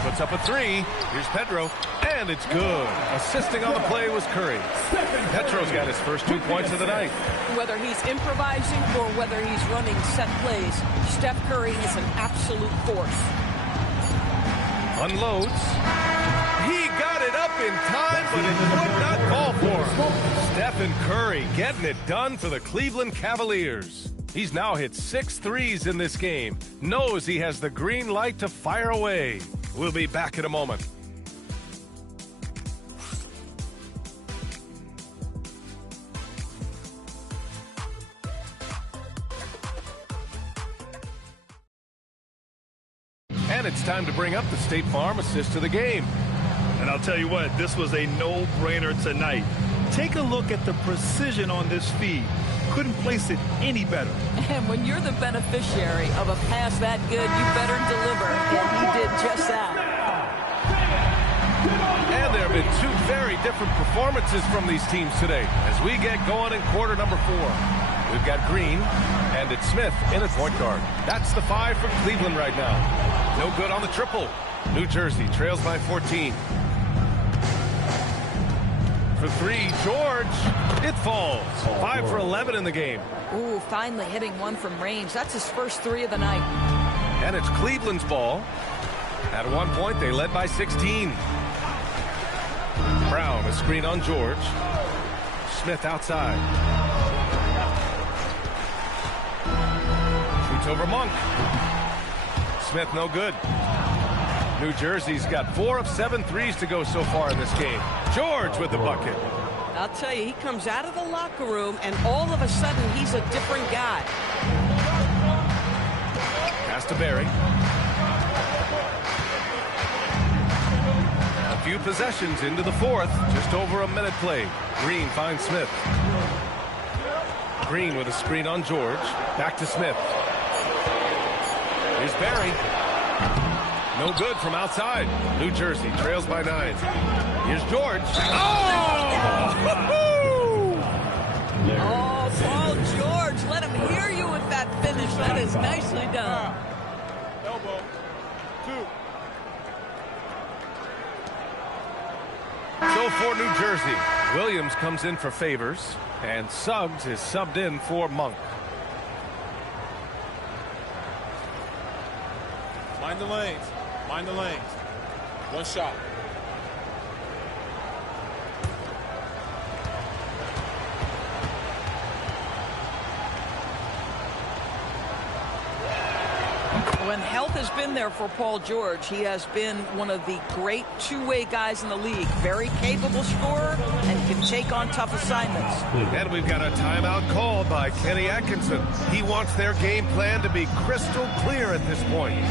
Puts up a 3. Here's Pedro. And it's good. Assisting on the play was Curry. Petro's got his first 2 points of the night. Whether he's improvising or whether he's running set plays, Steph Curry is an absolute force. Unloads. He got it up in time, but it would not fall for him. Stephen Curry getting it done for the Cleveland Cavaliers. He's now hit 6 threes in this game. Knows he has the green light to fire away. We'll be back in a moment. And it's time to bring up the State Farm assist to the game. And I'll tell you what, this was a no-brainer tonight. Take a look at the precision on this feed. Couldn't place it any better. And when you're the beneficiary of a pass that good, you better deliver. And he did just that. And there have been 2 very different performances from these teams today as we get going in quarter number 4. We've got Green, and it's Smith in at point guard. That's the 5 for Cleveland right now. No good on the triple. New Jersey trails by 14. For 3, George. It falls. 5 for 11 in the game. Ooh, finally hitting one from range. That's his first 3 of the night. And it's Cleveland's ball. At one point, they led by 16. Brown, a screen on George. Smith outside. Shoots over Monk. Smith no good. New Jersey's got 4 of 7 threes to go so far in this game. George with the bucket. I'll tell you, he comes out of the locker room, and all of a sudden, he's a different guy. Pass to Barry. A few possessions into the 4th. Just over a minute played. Green finds Smith. Green with a screen on George. Back to Smith. Here's Barry. No good from outside. New Jersey trails by 9. Here's George. Oh! Oh, Paul George, let him hear you with that finish. That is nicely done. Elbow. 2. So for New Jersey, Williams comes in for Favors, and Suggs is subbed in for Monk. Mind the lanes. Mind the lanes. One shot. When health has been there for Paul George, he has been one of the great two-way guys in the league. Very capable scorer and can take on tough assignments. And we've got a timeout called by Kenny Atkinson. He wants their game plan to be crystal clear at this point.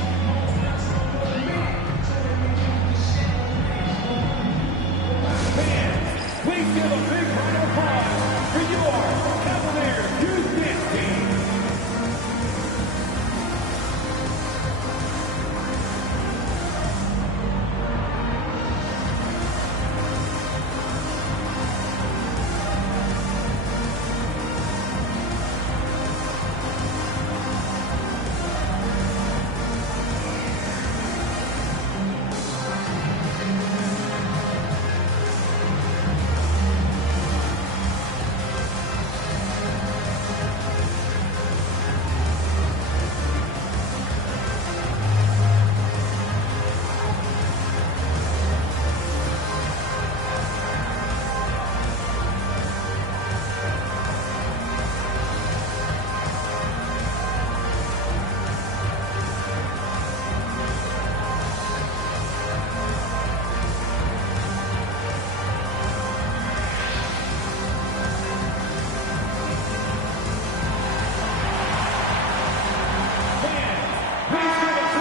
Please give a big round of applause for your Cavaliers Houston team.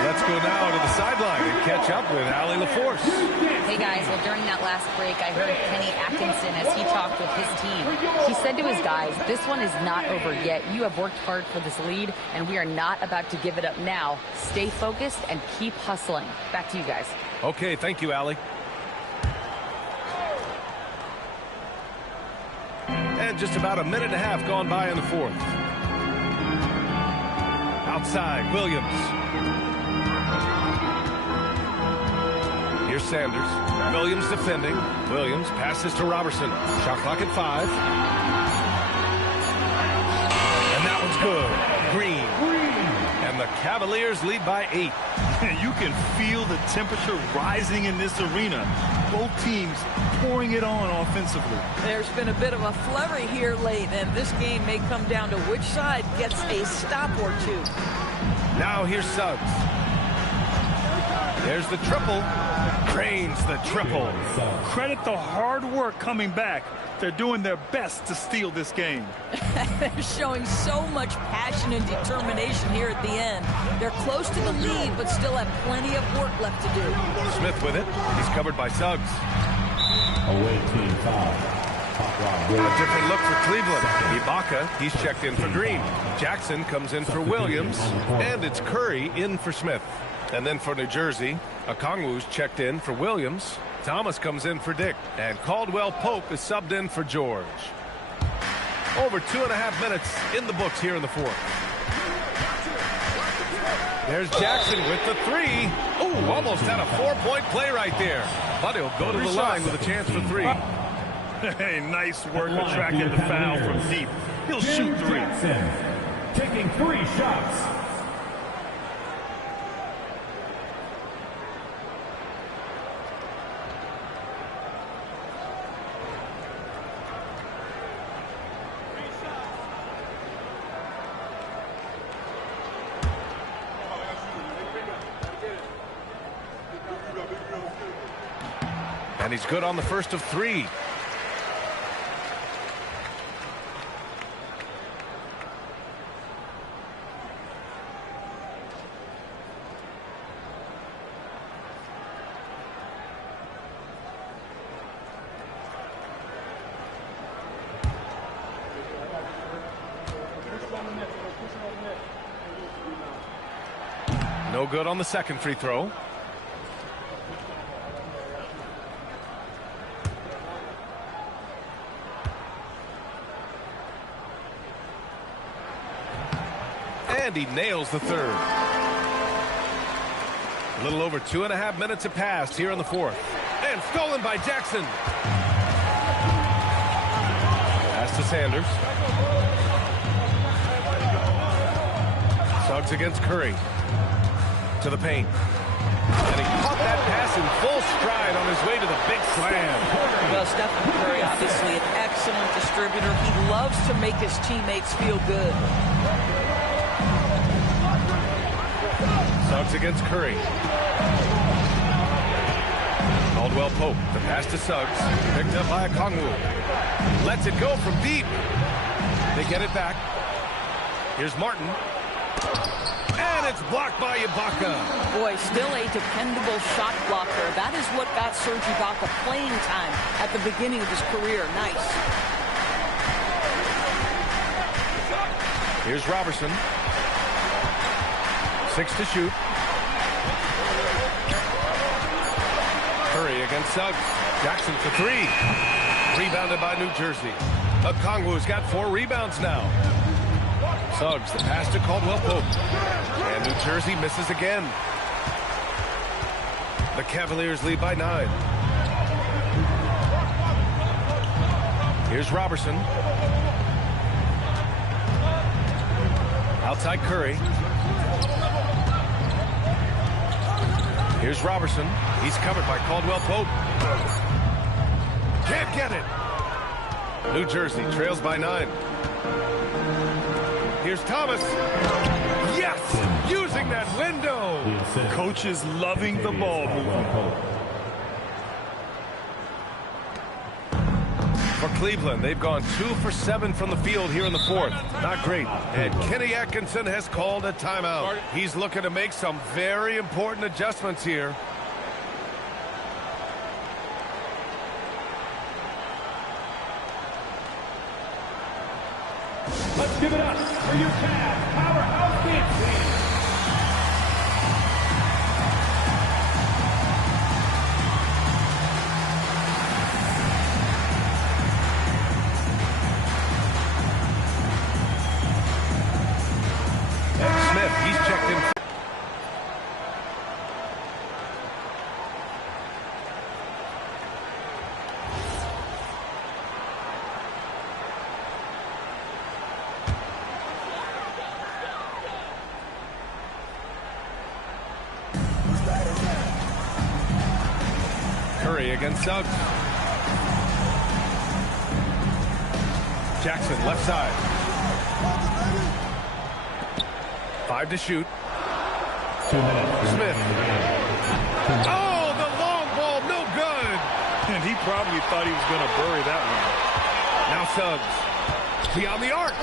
Let's go now to the sideline and catch up with Allie LaForce. Hey guys, well during that last break I heard Kenny Atkinson as he talked with his team. He said to his guys, this one is not over yet. You have worked hard for this lead and we are not about to give it up now. Stay focused and keep hustling. Back to you guys. Okay, thank you, Allie. And just about a minute and a half gone by in the 4th. Outside, Williams. Here's Sanders. Williams defending. Williams passes to Robertson. Shot clock at 5. And that one's good. Green. And the Cavaliers lead by 8. You can feel the temperature rising in this arena. Both teams pouring it on offensively. There's been a bit of a flurry here late, and this game may come down to which side gets a stop or two. Now here's Suggs. There's the triple. Drains the triple. Credit the hard work coming back. They're doing their best to steal this game. They're showing so much passion and determination here at the end. They're close to the lead, but still have plenty of work left to do. Smith with it. He's covered by Suggs. Away team foul. A different look for Cleveland. Ibaka, he's checked in for Green. Jackson comes in for Williams. And it's Curry in for Smith. And then for New Jersey, Okongwu's checked in for Williams. Thomas comes in for Dick. And Caldwell Pope is subbed in for George. Over 2.5 minutes in the books here in the fourth. There's Jackson with the three. Ooh, almost had a 4-point play right there. But he'll go to the line with a chance for three. Hey, nice work attracting the foul from deep. He'll shoot three. Taking 3 shots. And he's good on the first of 3. No good on the second free throw. And he nails the third. A little over 2.5 minutes have passed here in the fourth. And stolen by Jackson. Pass to Sanders. Suggs against Curry. To the paint. And he caught that pass in full stride on his way to the big slam. Well, Stephen Curry, obviously an excellent distributor. He loves to make his teammates feel good. Suggs against Curry. Caldwell Pope. The pass to Suggs. Picked up by Okongwu. Lets it go from deep. They get it back. Here's Martin. And it's blocked by Ibaka. Boy, still a dependable shot blocker. That is what got Serge Ibaka playing time at the beginning of his career. Nice. Here's Robertson. 6 to shoot. Curry against Suggs. Jackson for 3. Rebounded by New Jersey. Okongwu's got 4 rebounds now. Suggs, the pass to Caldwell Pope. And New Jersey misses again. The Cavaliers lead by 9. Here's Robertson. Outside Curry. Here's Robertson. He's covered by Caldwell Pope. Can't get it. New Jersey trails by 9. Here's Thomas. Yes! Using that window. Coach is loving the ball movement. For Cleveland, they've gone 2 for 7 from the field here in the fourth. Not great. And Kenny Atkinson has called a timeout. He's looking to make some very important adjustments here. Let's give it up for your Cavs powerhouse dance team. Smith, he's checked in. Curry against Suggs. Jackson, left side. 5 to shoot. 2 minutes. Smith. Oh, the long ball, no good. And he probably thought he was going to bury that one. Now Suggs. Beyond the arc.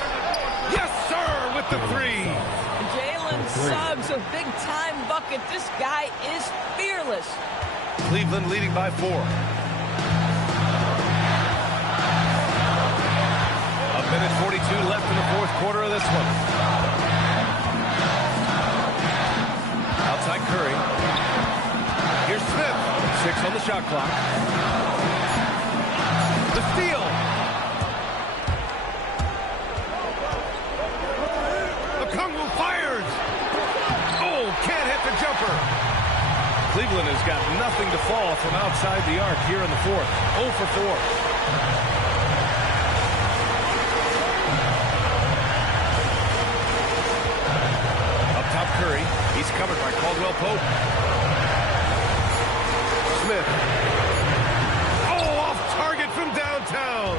Yes, sir, with the 3. Jalen Suggs, a big-time bucket. This guy is fearless. Cleveland leading by 4. A minute 42 left in the fourth quarter of this one. Outside Curry. Here's Smith. 6 on the shot clock. The steal. Okongwu fires. Oh, can't hit the jumper. Cleveland has got nothing to fall from outside the arc here in the fourth. 0 for 4. Curry. He's covered by Caldwell Pope. Smith. Oh, off target from downtown.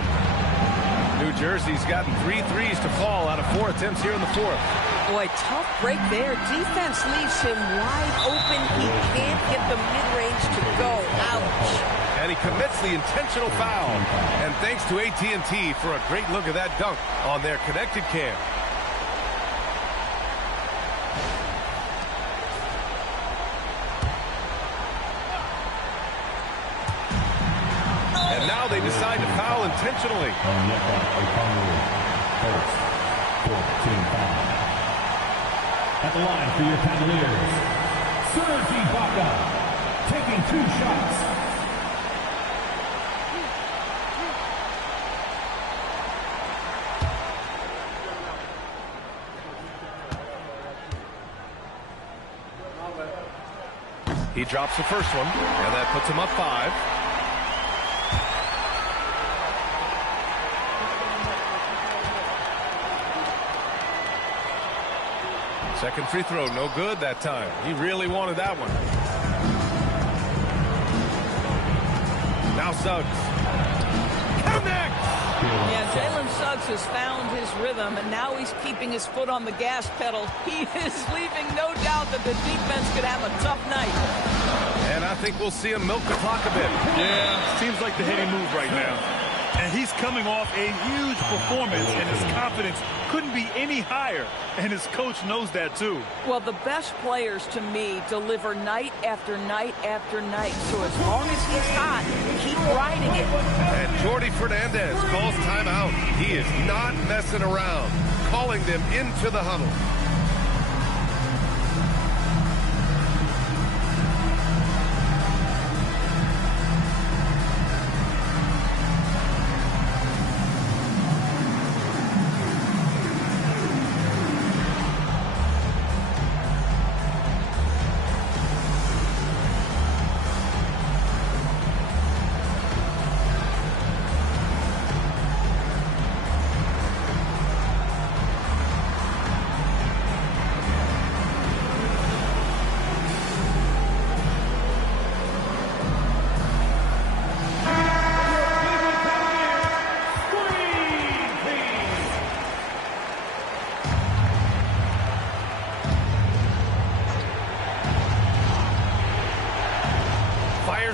New Jersey's gotten 3 threes to fall out of 4 attempts here in the fourth. Boy, tough break there. Defense leaves him wide open. He can't get the mid-range to go. Ouch. And he commits the intentional foul. And thanks to AT&T for a great look at that dunk on their connected cam. They decide to foul intentionally. At the line for your Cavaliers, Serge Ibaka, taking 2 shots. He drops the first one, and that puts him up 5. Second free throw, no good that time. He really wanted that one. Now Suggs. Connects! Yeah, Jalen Suggs has found his rhythm, and now he's keeping his foot on the gas pedal. He is leaving no doubt that the defense could have a tough night. And I think we'll see him milk the clock a bit. Yeah, seems like the heady move right now. And he's coming off a huge performance, and his confidence couldn't be any higher. And his coach knows that, too. Well, the best players, to me, deliver night after night after night. So as long as he's hot, keep riding it. And Jordi Fernandez calls timeout. He is not messing around, calling them into the huddle.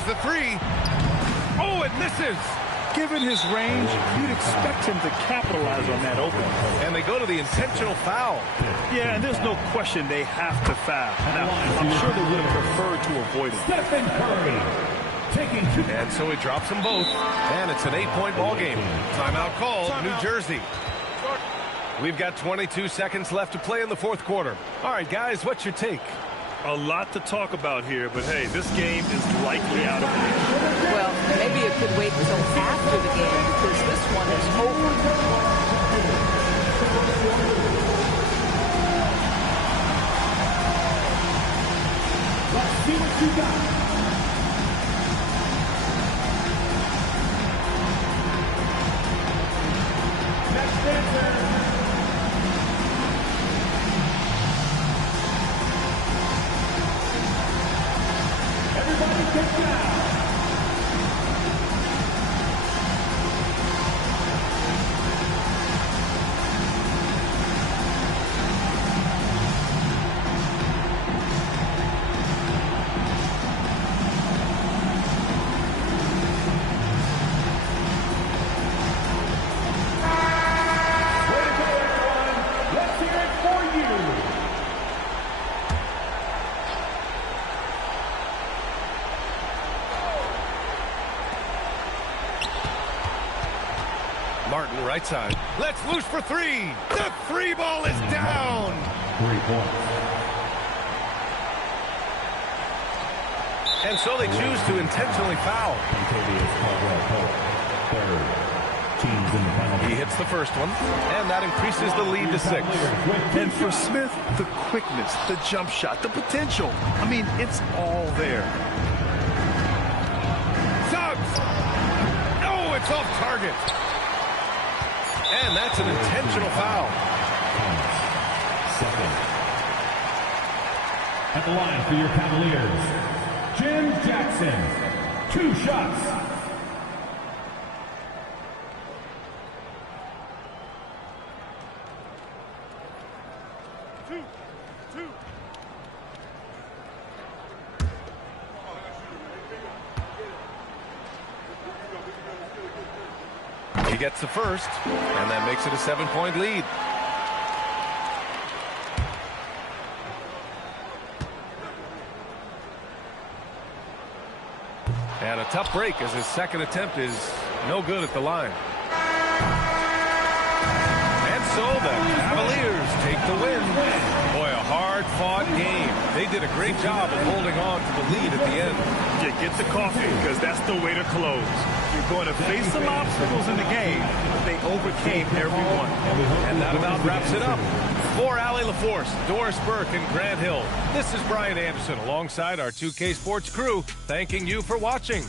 The 3. Oh, it misses. Given his range, you'd expect him to capitalize on that opening. And they go to the intentional foul. Yeah, and there's no question they have to foul. Now, I'm sure they would have preferred to avoid it. Stephen Curry, taking 2. And so he drops them both. And it's an 8-point ball game. Timeout called, New Jersey. We've got 22 seconds left to play in the fourth quarter. All right, guys, what's your take? A lot to talk about here, but hey, this game is likely out of hand. Well, maybe it could wait until after the game because this one is over. Let's see what you got. Next dancer. Everybody get down. Martin, right side. Let's loose for three. The three ball is down. 3 points. And so they choose to intentionally foul. He hits the first one, and that increases the lead to 6. And for Smith, the quickness, the jump shot, the potential. I mean, it's all there. Suggs! No, it's off target. And that's an intentional foul. At the line for your Cavaliers, Jim Jackson. 2 shots. He gets the first, and that makes it a 7-point lead. And a tough break as his second attempt is no good at the line. And so the Cavaliers take the win. Boy, a hard-fought game. They did a great job of holding on to the lead at the end. Yeah, get the coffee, because that's the way to close. You're going to face some obstacles in the game, but they overcame every one. And that about wraps it up. For Allie LaForce, Doris Burke, and Grant Hill, this is Brian Anderson alongside our 2K Sports crew, thanking you for watching.